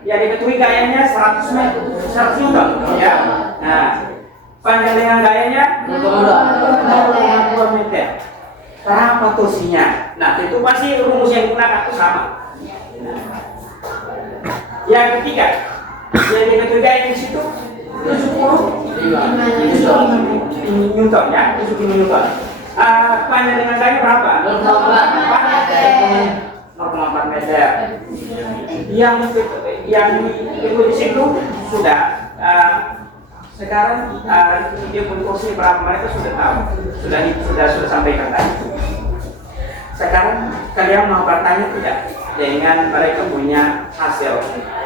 ya diketahui gayanya 100 Newton ya. Nah, panjang dengan gayanya 0,2 meter. Berapa torsinya? Nah, itu pasti rumus yang digunakan itu sama. Yang ketiga, yang diketahui gaya di situ 70 Newton ya, 70 Newton. Panjang dengan gaya berapa? 0,4 meter. Yang itu di situ sudah sekarang dia punya kursi berapa mereka sudah tahu, sudah sampaikan tadi. Sekarang kalian mau bertanya tidak dengan mereka punya hasil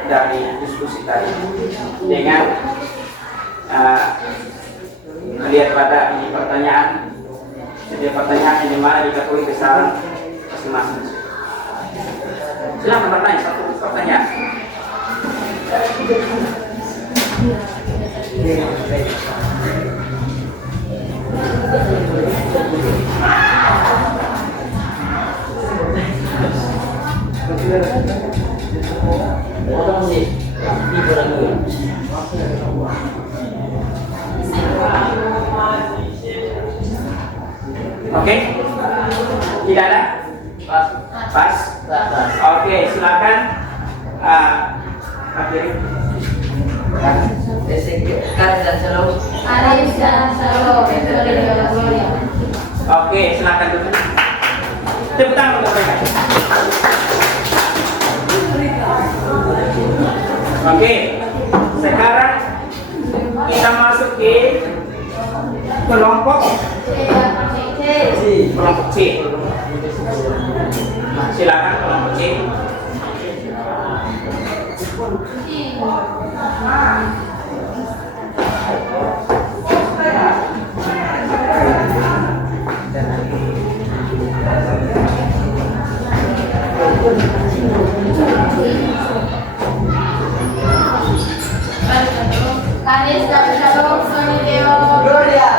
dari diskusi tadi, dengan melihat pada ini pertanyaan Setiap pertanyaan yang dimana diketahui besaran masing-masing. Silakan bertanya satu pertanyaan. Oke, tidak ada? Pas? Oke, silakan. Akhiri. Oke, silakan dulu. Tepuk tangan untuk mereka. Oke, sekarang kita masuk ke kelompok C. Silakan kelompok C. Kanis dan Shalom Sonideo Gloria.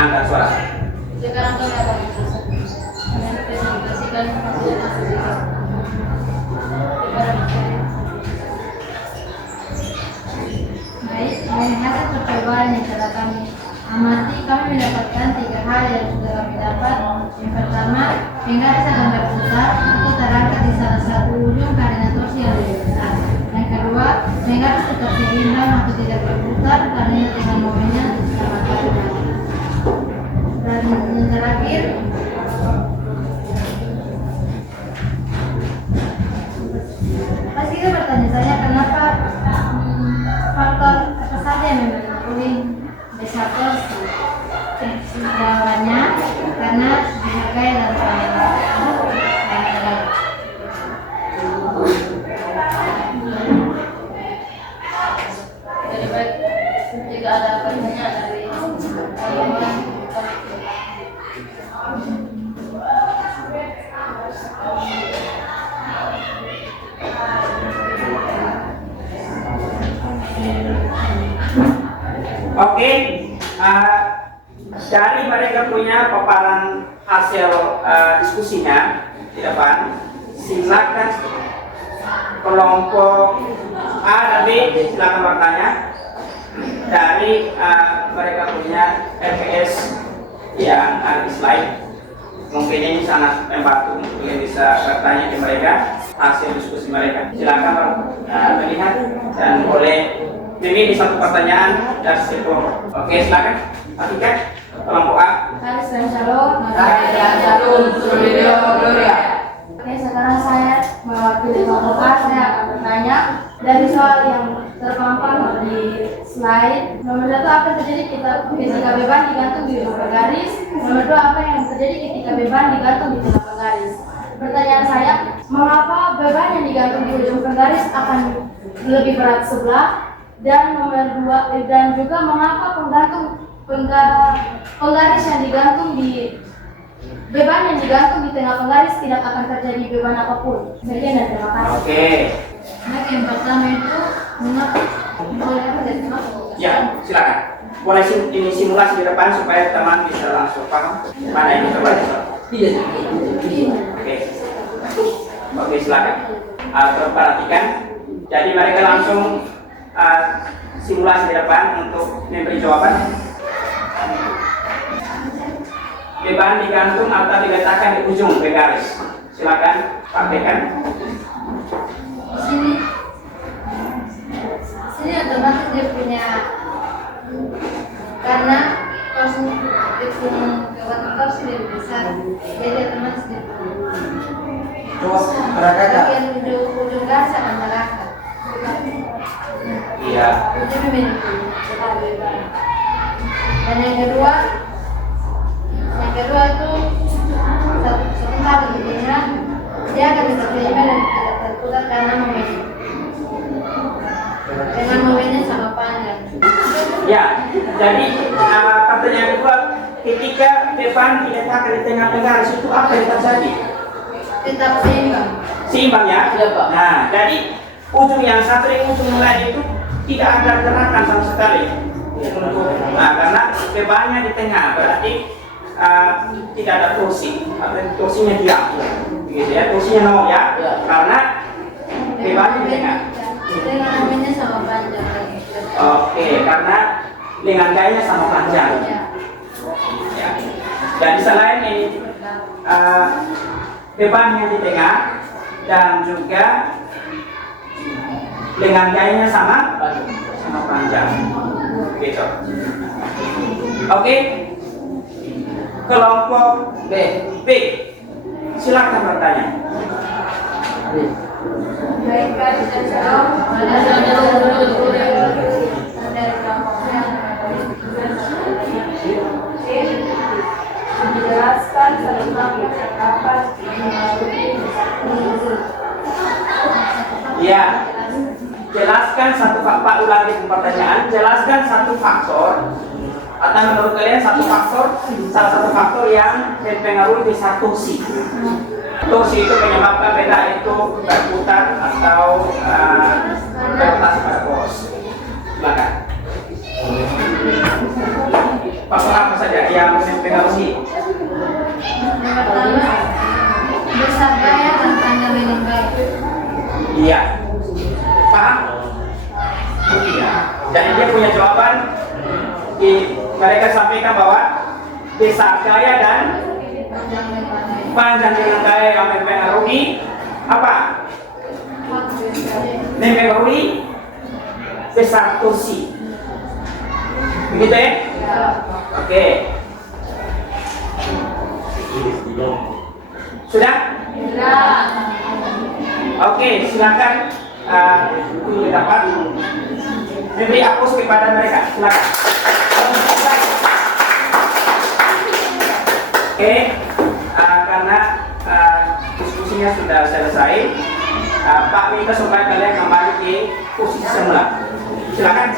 Angkat suara. Sekarang kami akan presentasikan baik, dari hasil percobaan yang telah kami amati, kami mendapatkan 3 hal yang sudah kami dapat. Yang pertama, penggaris akan berputar atau terangkat di salah satu ujung karena torsi yang lebih besar. Yang kedua, penggaris tetap seimbang atau tidak berputar karena dengan momennya sama sama. Dan yang terakhir, pasti kita bertanya-tanya kenapa faktor apa saja yang mempengaruhi besar torsi. Jawabannya karena dihargai dan jadi baik jika ada pertanyaan dari teman-teman. Oke, dari mereka punya paparan hasil diskusinya di depan, silakan kelompok A dan B silakan bertanya. Dari mereka punya LPS yang ada di slide, mungkin ini sangat membantu untuk kalian bisa bertanya ke mereka hasil diskusi mereka. Silakan melihat dan boleh memilih satu pertanyaan dari setiap kelompok. Oke, silakan. Atika, kelompok A. Kanis dan Shalom. Gloria. Oke, sekarang saya mewakili kelompok A. Saya akan bertanya dari soal yang terpampang di slide. Nomor 1, apa yang terjadi ketika beban digantung di ujung penggaris? Nomor 2, apa yang terjadi ketika beban digantung di tengah penggaris? Pertanyaan saya, mengapa beban yang digantung di ujung penggaris akan lebih berat sebelah? Dan nomor 2, dan juga mengapa penggaris yang digantung di beban yang digantung di tengah penggaris tidak akan terjadi beban apapun. Sekian dan terima kasih. Oke. Nah, yang pertama itu mengapa? Boleh apa dari teman? Ya, silakan. Boleh ini simulasi di depan supaya teman bisa langsung paham mana yang terbaik. Oke. Oke, silakan. Perhatikan. Jadi mereka langsung simulasi di depan untuk memberi jawaban. Beban digantung atau diletakkan di ujung penggaris. Silakan praktekkan. Sini otomatis dia punya, karena torsi kekuatan torsi lebih besar, jadi otomatis dia punya. Bagian ujung garis akan terangkat. Iya. Ujung memiliki. Dan yang kedua itu satu hal intinya, dia akan bisa terima dan tidak terputar karena memiliki. Dengan mobilnya sama panjang. Ya, jadi pertanyaan kedua, ketika beban diletakkan di tengah-tengah garis itu apa yang terjadi? Tetap seimbang. Seimbang ya? Nah, jadi ujung yang satu dengan ujung yang lain itu tidak ada gerakan sama sekali. Nah, karena bebannya di tengah berarti tidak ada torsi, atau torsinya diam, begitu ya, torsinya nol ya, karena bebannya di tengah. Dengan mobilnya sama panjang lagi. Oke, karena dengan gayanya sama panjang. Ya. Dan selain ini bebannya di tengah dan juga dengan gayanya sama panjang. Gitu. Oke. Kelompok B. Silakan bertanya. Baik, garis dan shalom. Dari kelompoknya dijelaskan tentang percakapan Ya, jelaskan satu faktor, ulangi pertanyaan. Jelaskan satu faktor atau menurut kalian satu faktor, salah satu faktor yang mempengaruhi bisa torsi. Torsi itu menyebabkan benda itu berputar atau berotasi pada poros. Silakan. Faktor apa saja yang mempengaruhi? pertama, besar gaya dan panjang dengan baik. Iya. Paham? Iya. Jadi dia punya jawaban. Mereka sampaikan bahwa besar gaya dan panjang dengan gaya yang mempengaruhi apa? Mempengaruhi besar torsi. Begitu ya? Oke. Sudah? Oke, silakan dapat memberi aplaus kepada mereka. Silakan. Oke, karena diskusinya sudah selesai, Pak minta supaya kalian kembali ke posisi semula. Silakan.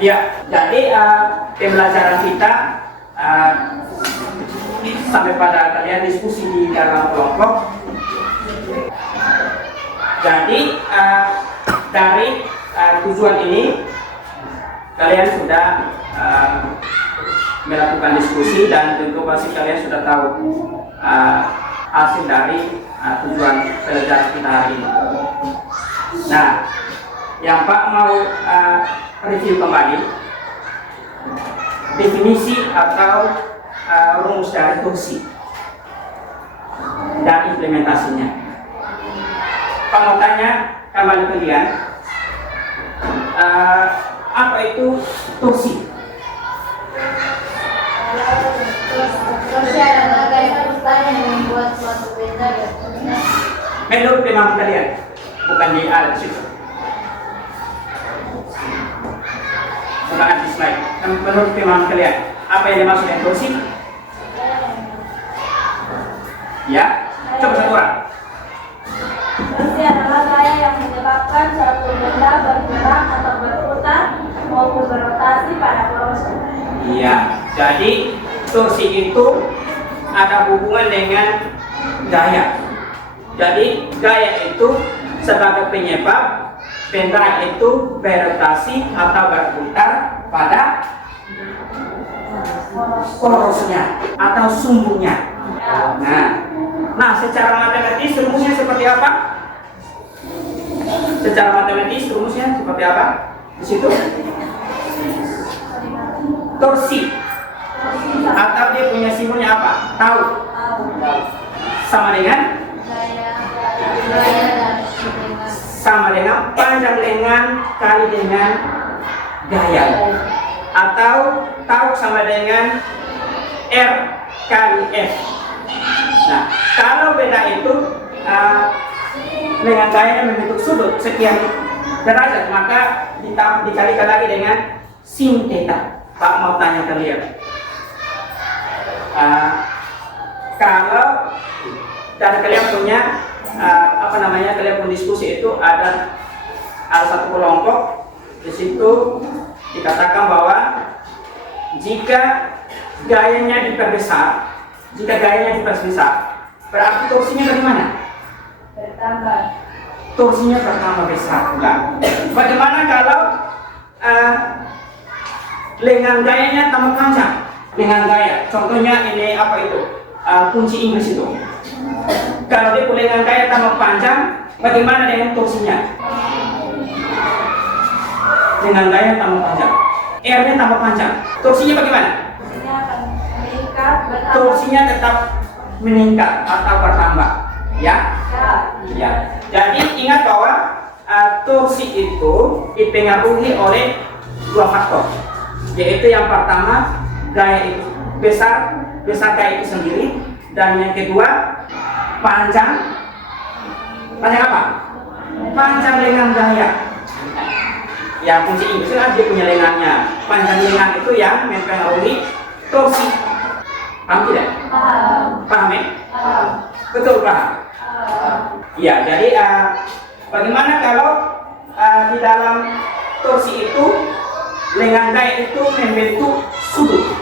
Ya, jadi pembelajaran kita sampai pada kalian diskusi di dalam kelompok. Jadi dari tujuan ini kalian sudah melakukan diskusi dan tentu pasti kalian sudah tahu hasil dari tujuan pelajaran kita hari ini. Nah, yang Pak mau review kembali definisi atau rumus dari torsi dan implementasinya. Pak mau tanya kembali kalian, apa itu torsi? Torsi adalah gaya putar yang membuat suatu benda Menurut pemahaman kalian, bukan di alat situ. Bukan di slide. Menurut pemahaman kalian, apa yang dimaksud dengan torsi? Ya, coba satu orang. Torsi adalah gaya yang menyebabkan suatu benda bergerak atau berputar maupun berotasi pada porosnya. Iya, jadi torsi itu ada hubungan dengan gaya. Jadi gaya itu sebagai penyebab benda itu berotasi atau berputar pada porosnya atau sumbunya. Nah, secara matematis rumusnya seperti apa? Secara matematis rumusnya seperti apa? Di situ torsi atau dia punya simbolnya apa? Tahu? Sama dengan panjang lengan kali dengan gaya. atau tau sama dengan R kali F. Nah, kalau beda itu dengan gayanya membentuk sudut sekian derajat, maka dikalikan lagi dengan sin theta. Pak mau tanya kalian, kalau dan kalian punya kalian punya diskusi itu ada satu kelompok di situ dikatakan bahwa jika gayanya diperbesar, berarti torsinya bagaimana? Bertambah. Torsinya bertambah besar pula. Bagaimana kalau lengan gayanya tambah panjang? Lengan gaya, contohnya ini apa itu? Kunci Inggris itu. Kalau dia lengan gaya tambah panjang, bagaimana dengan torsinya? Lengan gaya tambah panjang, R-nya tambah panjang. Torsinya bagaimana? Torsinya akan meningkat, bertambah. Torsinya tetap meningkat atau bertambah, ya? Ya. Jadi ingat bahwa torsi itu dipengaruhi oleh dua faktor, yaitu yang pertama gaya itu besar gaya itu sendiri, dan yang kedua panjang apa? Panjang lengan gaya. Ya, kunci Inggris kan dia punya lengannya. Panjang lengan itu yang mempengaruhi torsi. Paham tidak? Paham ya? Betul paham. Ya, jadi bagaimana kalau di dalam torsi itu lengan gaya itu membentuk sudut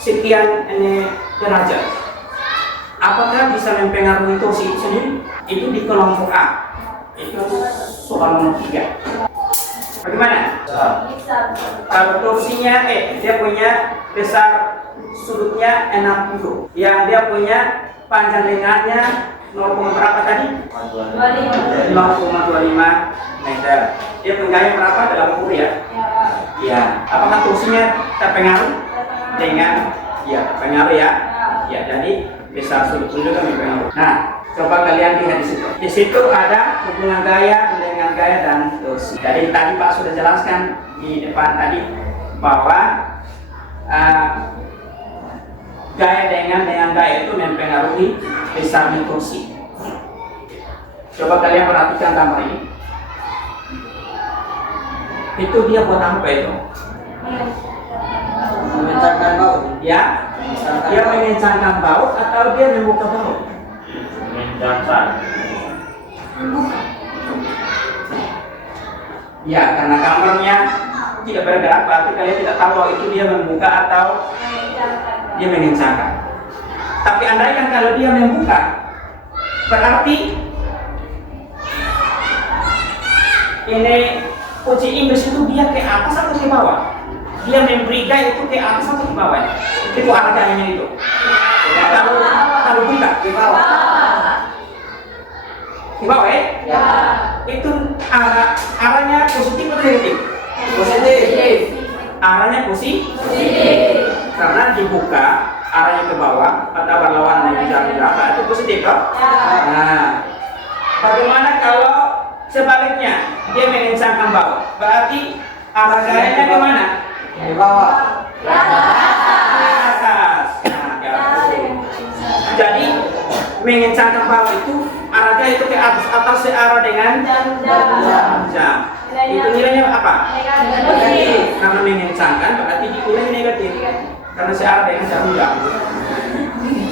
sekian derajat? Apakah bisa mempengaruhi torsi itu sendiri? Itu di kelompok A. Itu soal nomor 3. Bagaimana? Kalau torsinya dia punya besar sudutnya 60, yang dia punya panjang lengannya 0, berapa tadi? 0,25 meter. Dia penggaya berapa dalam ukur ya? Ya. Apakah torsinya terpengaruh dengan? Ya, terpengaruh ya. Ya, jadi besar sudut juga mempengaruhi. Nah, coba kalian lihat di situ. Di situ ada hubungan gaya dengan gaya dan torsi. Jadi tadi Pak sudah jelaskan di depan tadi bahwa gaya dengan gaya itu mempengaruhi besarnya torsi. Coba kalian perhatikan gambar ini. Itu dia buat apa itu? Mengencangkan baut. Ya, dia mengencangkan baut atau dia membuka baut? Ya, karena gambarnya tidak bergerak, berarti kalian tidak tahu bahwa itu dia membuka atau dia mengencangkan. Tapi andaikan kalau dia membuka, berarti ini kunci Inggris itu dia ke atas atau ke bawah? Dia memberi gaya itu ke atas atau ke bawah? Itu arah gayanya itu. Kalau buka ke bawah. Ke bawah ya? Ya. Itu arahnya positif atau negatif? Positif. Arahnya positif. Karena dibuka arahnya ke bawah atau berlawanan dengan berapa itu positif toh? Nah, bagaimana kalau sebaliknya dia mengencangkan bawah? Berarti arah gayanya ke mana? Di bawah. Ke atas. Nah, ke atas. Jadi mengencangkan bawah itu arah gaya itu ke atas atau searah dengan jam. Itu nilainya apa? Negatif. Karena mengencangkan berarti nilainya negatif. Karena searah dengan jam.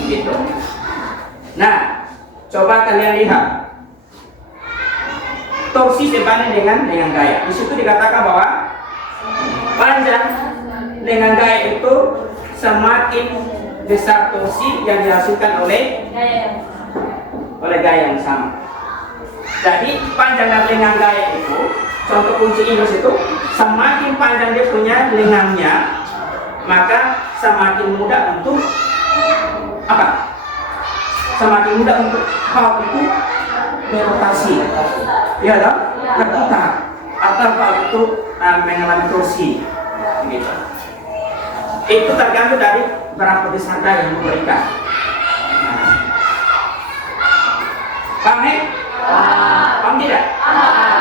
Gitu. Nah, coba kalian lihat torsi sebanding dengan gaya. Di situ dikatakan bahwa panjang dengan gaya itu semakin besar torsi yang dihasilkan oleh gaya yang sama. Jadi panjang dan lengan gaya itu, contoh kunci Inggris itu, semakin panjang dia punya lengannya, maka semakin mudah untuk apa? Semakin mudah untuk baut itu berotasi, ya dong? Berputar atau baut itu mengalami torsi, gitu. Itu tergantung dari berapa besar gaya yang diberikan. Paham ya? Paham tidak?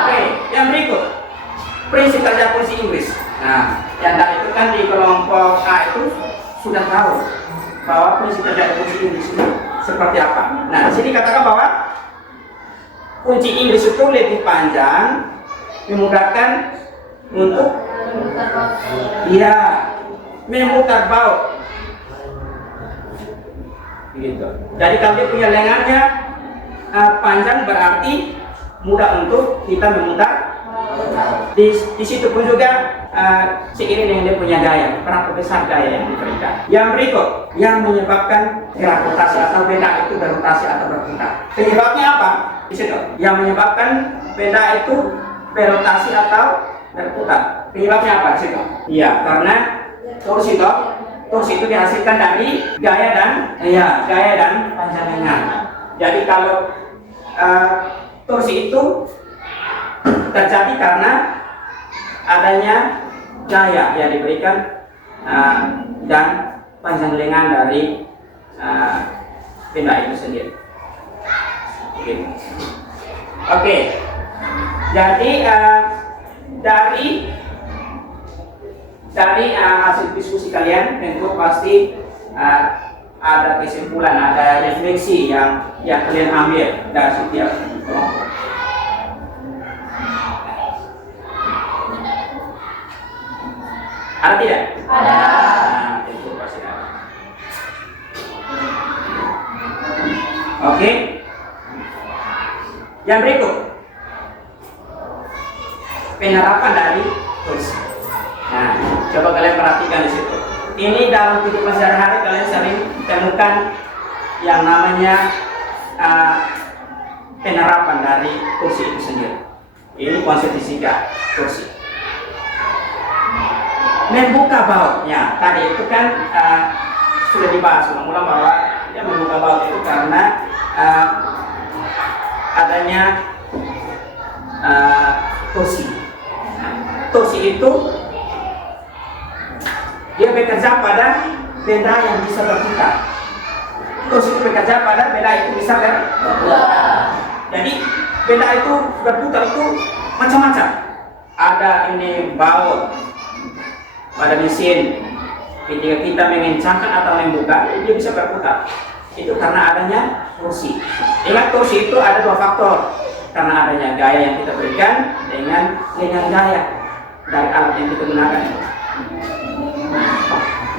Oke, yang berikut prinsip kerja kunci Inggris. Nah, yang tadi itu kan di kelompok A itu sudah tahu bahwa prinsip terjadi kunci Inggris itu seperti apa. Nah, di sini katakan bahwa kunci Inggris itu lebih panjang, memudahkan untuk memutar baut. Gitu. Jadi kalau dia punya lengannya panjang berarti mudah untuk kita memutar. Di situ pun juga seiring dengan dia punya gaya, berapa besar gaya yang diberikan. Yang berikut, yang menyebabkan gerak rotasi atau benda itu berrotasi atau berputar. Penyebabnya apa? Di situ. Yang menyebabkan benda itu berrotasi atau berputar. Penyebabnya apa di situ? Iya, karena torsi itu dihasilkan dari gaya dan panjang lengan. Jadi kalau torsi itu terjadi karena adanya gaya yang diberikan dan panjang lengan dari benda itu sendiri. Oke. Jadi dari hasil diskusi kalian tentu pasti ada kesimpulan, ada refleksi yang kalian ambil dari setiap kelompok. Ada tidak? Ada. Nah, tentu pasti ada. Oke. Yang berikut, penerapan dari kursi. Nah, coba kalian perhatikan di situ. Ini dalam kehidupan sehari-hari kalian sering temukan yang namanya penerapan dari kursi itu sendiri. Ini konsep fisika kursi. Membuka bautnya tadi itu kan sudah dibahas ulang-ulang bahwa dia membuka baut itu karena adanya torsi. Torsi itu dia bekerja pada benda yang bisa berputar. Torsi itu bekerja pada benda itu bisa berputar. Jadi benda itu berputar itu macam-macam. Ada ini baut pada mesin, ketika kita mengencangkan atau membuka, dia bisa berputar. Itu karena adanya torsi. Ingat, torsi itu ada dua faktor, karena adanya gaya yang kita berikan dengan gaya dari alat yang kita gunakan.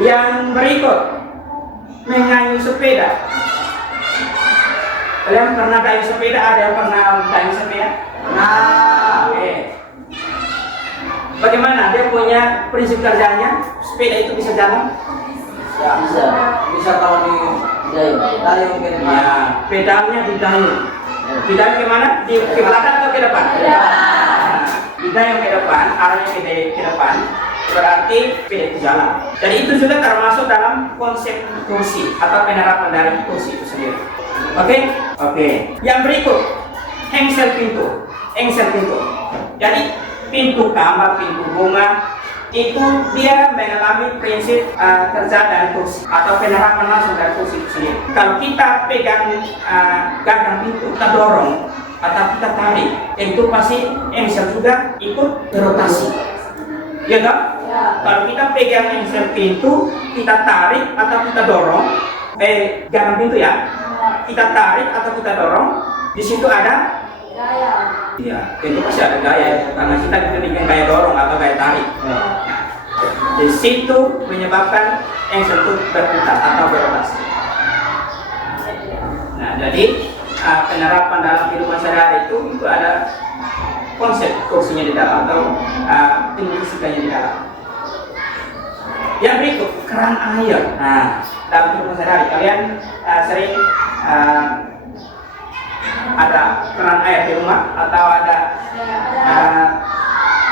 Yang berikut, mengayuh sepeda. Kalian pernah kayuh sepeda? Ada yang pernah kayuh sepeda? Nah, oke. Bagaimana dia punya prinsip kerjanya? Sepeda itu bisa jalan? Ya bisa kalau didayung ke depan. Ya, pedalnya didayung. Didayung kemana? Ke belakang atau ke depan? Nah, didayung ke depan, arahnya ke depan. Berarti sepeda itu jalan. Jadi itu juga termasuk dalam konsep kursi atau penerapan dari kursi itu sendiri. Oke. Yang berikut, engsel pintu. Jadi pintu kamar, pintu rumah itu dia mengalami prinsip kerja dari kursi atau penerapan langsung dari kursi itu sendiri. Kalau kita pegang gagang pintu, kita dorong atau kita tarik, itu pasti engsel juga ikut berotasi. Ya kan? Ya. Kalau kita pegang engsel pintu, kita tarik atau kita dorong, gagang pintu ya, kita tarik atau kita dorong, di situ ada gaya. Iya, itu pasti ada gaya karena kita bikin gaya dorong atau gaya tarik. Nah, di situ menyebabkan engsel itu berputar atau berotasi. Nah, jadi penerapan dalam kehidupan sehari-hari itu ada konsep kursinya di dalam atau ilmu fisikanya di dalam. Yang berikut, keran air. Nah, dalam kehidupan sehari-hari kalian sering ada keran air di rumah atau ada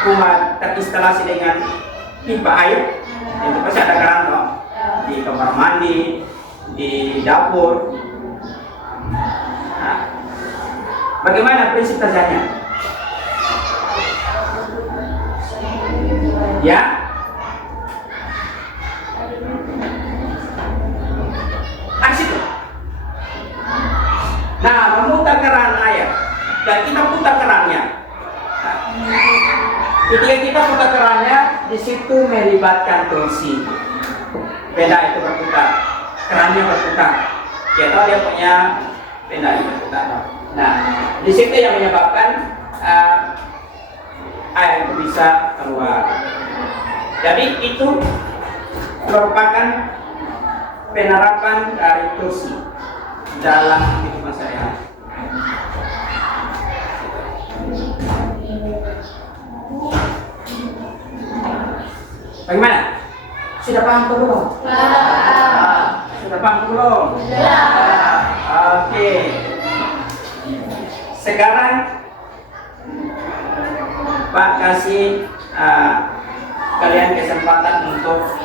rumah terinstalasi dengan pipa air, itu pasti ada keran toh, di kamar mandi, di dapur. Nah, bagaimana prinsip kerjanya? Ya, itu. Nah, memutar keran air dan kita putar kerannya. Nah, ketika kita putar kerannya, di situ melibatkan torsi. Benda itu berputar, kerannya berputar. Kita dia punya benda itu berputar. Nah, di situ yang menyebabkan air itu bisa keluar. Jadi itu merupakan penerapan dari torsi dalam kehidupan sehari-hari. Bagaimana? Sudah paham belum? Sudah paham belum? Oke. Sekarang Pak kasih kalian kesempatan untuk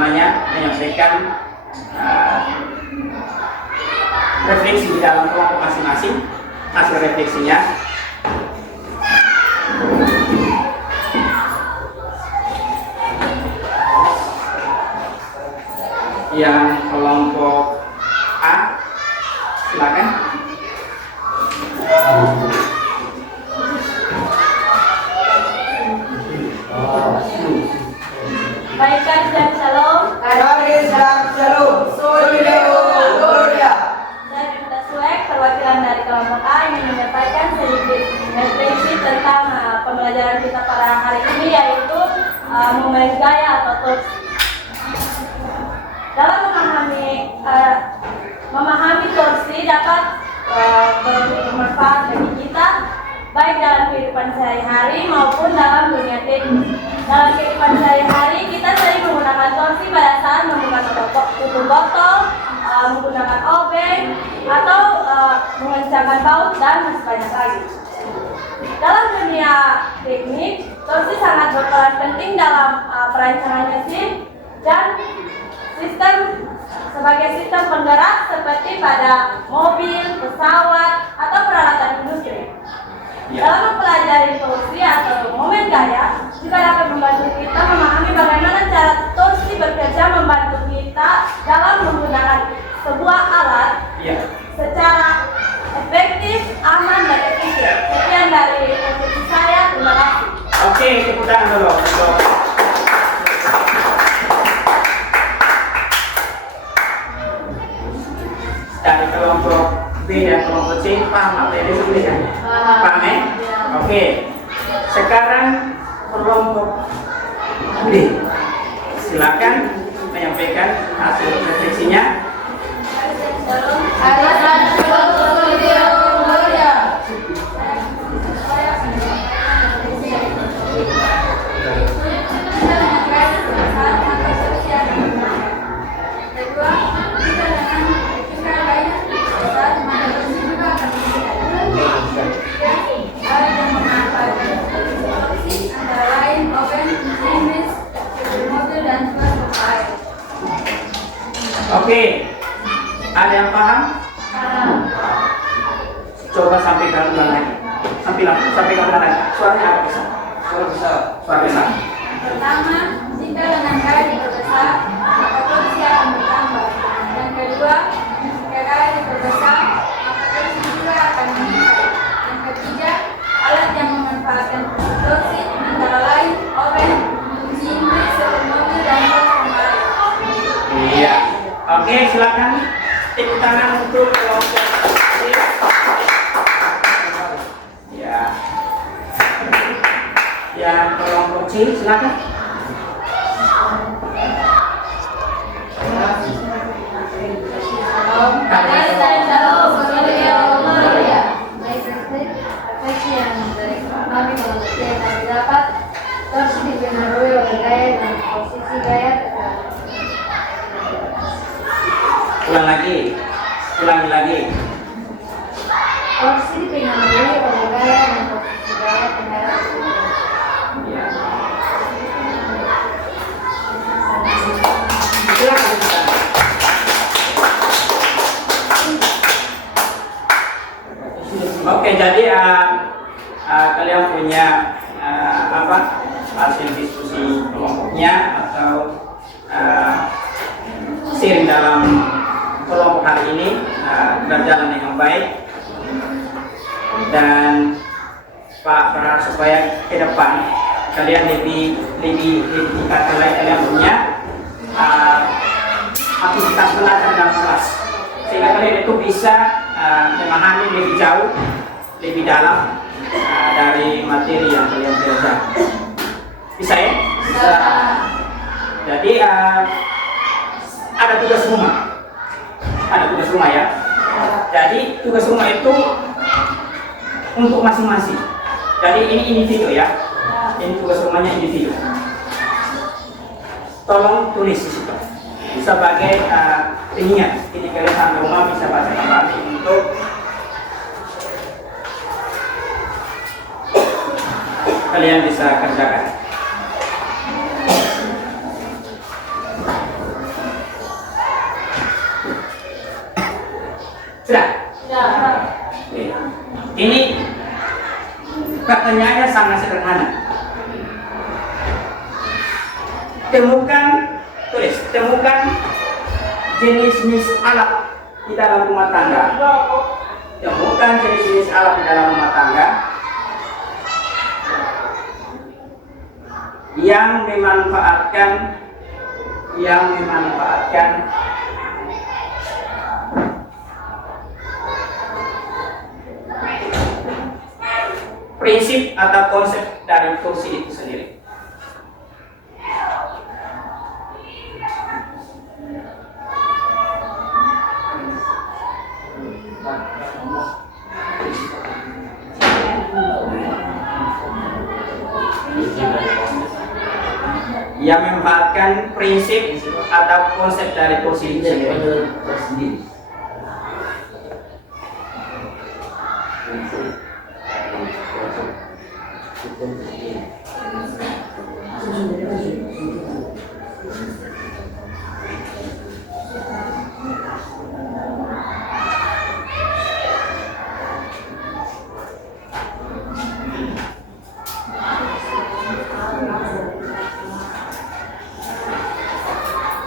menyampaikan refleksi di dalam kelompok masing-masing, hasil refleksinya. Yang kelompok A, silakan. Baik, dan shalom. Karis dan Shalom. Soli Deo Gloria. Saya Bunda Suek, perwakilan dari kelompok A, ingin menyampaikan sedikit refleksi tentang pembelajaran kita pada hari ini, yaitu momen gaya atau torsi. Dalam memahami torsi dapat bermanfaat bagi kita, baik dalam kehidupan sehari-hari maupun dalam dunia teknis. Dalam kehidupan sehari-hari kita sering menggunakan torsi pada saat membuka tutup botol, menggunakan obeng, atau mengencangkan baut dan masih banyak lagi. Dalam dunia teknik, torsi sangat berperan penting dalam perancangan mesin dan sebagai sistem penggerak seperti pada mobil, pesawat, atau peralatan industri. Dalam mempelajari torsi atau momen gaya juga dapat membantu kita memahami bagaimana cara torsi bekerja, membantu kita dalam menggunakan sebuah alat secara efektif, aman, dan efisien. Sekian dari refleksi saya. Terima kasih. Oke, tepuk tangan dulu. Dari kelompok B dan kelompok C paham materi ini kan? Paham ya? Oke. Sekarang kelompok D, silakan menyampaikan hasil refleksinya. Oke, ada yang paham? Coba sampaikan ulang lagi. Sampaikan ulang lagi. Suaranya agak besar. Suara besar. Pertama, jika dengan gaya diperbesar, maka torsi akan bertambah. Yang kedua, jika gaya diperbesar, maka torsi juga akan meningkat. Yang ketiga, alat yang memanfaatkan torsi antara lain obeng, mesin, mesin mobil, dan pembaik. Iya. Oke, silakan tepuk tangan untuk kelompok C. Ya. Yang kelompok C, silakan. Refleksi yang dari kami mengenai yang kami dapat, torsi dipengaruhi oleh gaya dan posisi gaya. Ulangi lagi. Torsi dipengaruhi oleh gaya dan posisi gaya penggerak. Ya. Silakan. Oke, jadi kalian punya hasil diskusi kelompoknya atau sharing dalam kelompok hari ini berjalan dengan baik, dan supaya ke depan kalian lebih tingkatkan lagi kalian punya aktivitas belajar dalam kelas, sehingga kalian itu bisa memahami lebih jauh, lebih dalam dari materi yang kalian belajar. Bisa ya? Bisa. Jadi ada tugas rumah. Ada tugas rumah ya. Jadi tugas rumah itu untuk masing-masing. Jadi ini individu ya. Ini tugas rumahnya individu. Tolong tulis di situ sebagai pengingat. Ini kalian sampai rumah bisa baca kembali untuk kalian bisa kerjakan. Sudah? Oke. Ini pertanyaannya sangat sederhana. Temukan jenis-jenis alat di dalam rumah tangga. Temukan jenis-jenis alat di dalam rumah tangga yang memanfaatkan prinsip atau konsep dari kursi itu sendiri. Yang memanfaatkan prinsip atau konsep dari kursi itu sendiri.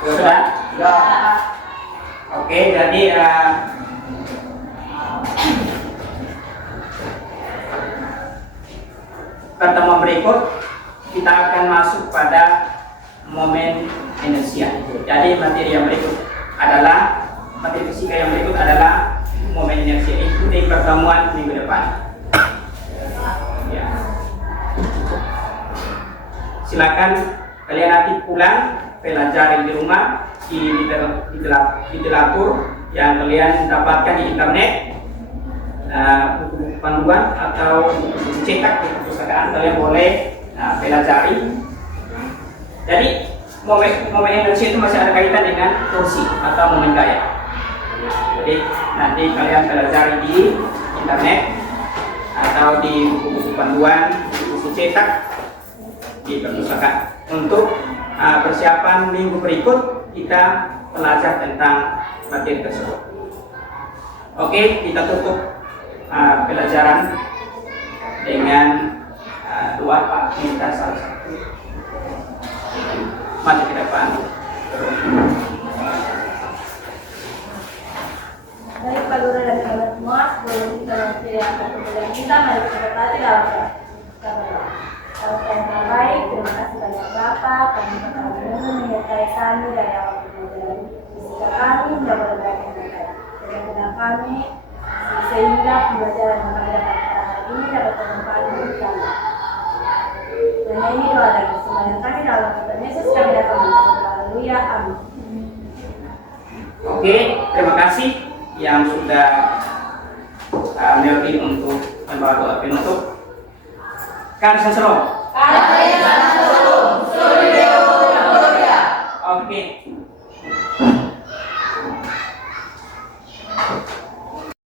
Sudah? Ya. Oke, jadi pertemuan berikut kita akan masuk pada momen inersia. Jadi materi fisika yang berikut adalah momen inersia. Ikuti pertemuan minggu depan. Ya. Silakan kalian nanti pulang pelajari di rumah di literatur yang kalian dapatkan di internet, buku panduan atau buku cetak di perpustakaan, kalian boleh pelajari. Jadi momen inersia itu masih ada kaitan dengan kursi atau momen gaya. Jadi nanti kalian pelajari di internet atau di buku panduan, buku cetak di perpustakaan. Untuk persiapan minggu berikut kita belajar tentang materi tersebut. Oke, kita tutup pelajaran dengan doa. Pak, minta salah satu maju ke depan. Dari Palura dan sahabat semua, sebelum kita mempersiapkan pembelajaran kita, mari kita berkata dalam doa. Kalau yang terbaik, terima kasih banyak Bapak, kami berkata menyertai kami dari awal pembelajaran fisika kami dan berbagai yang terbaik. Jaga kami sehingga pembelajaran yang kami dapat pada hari ini dapat bermanfaat bagi kami. Dan ini doa dari sembahyang kami dalam Tuhan Yesus kami dapat berkata haleluya, amin. Oke, terima kasih yang sudah menelpon untuk membawa doa penutup. Karisan Shalom. Karisan Shalom. Oke.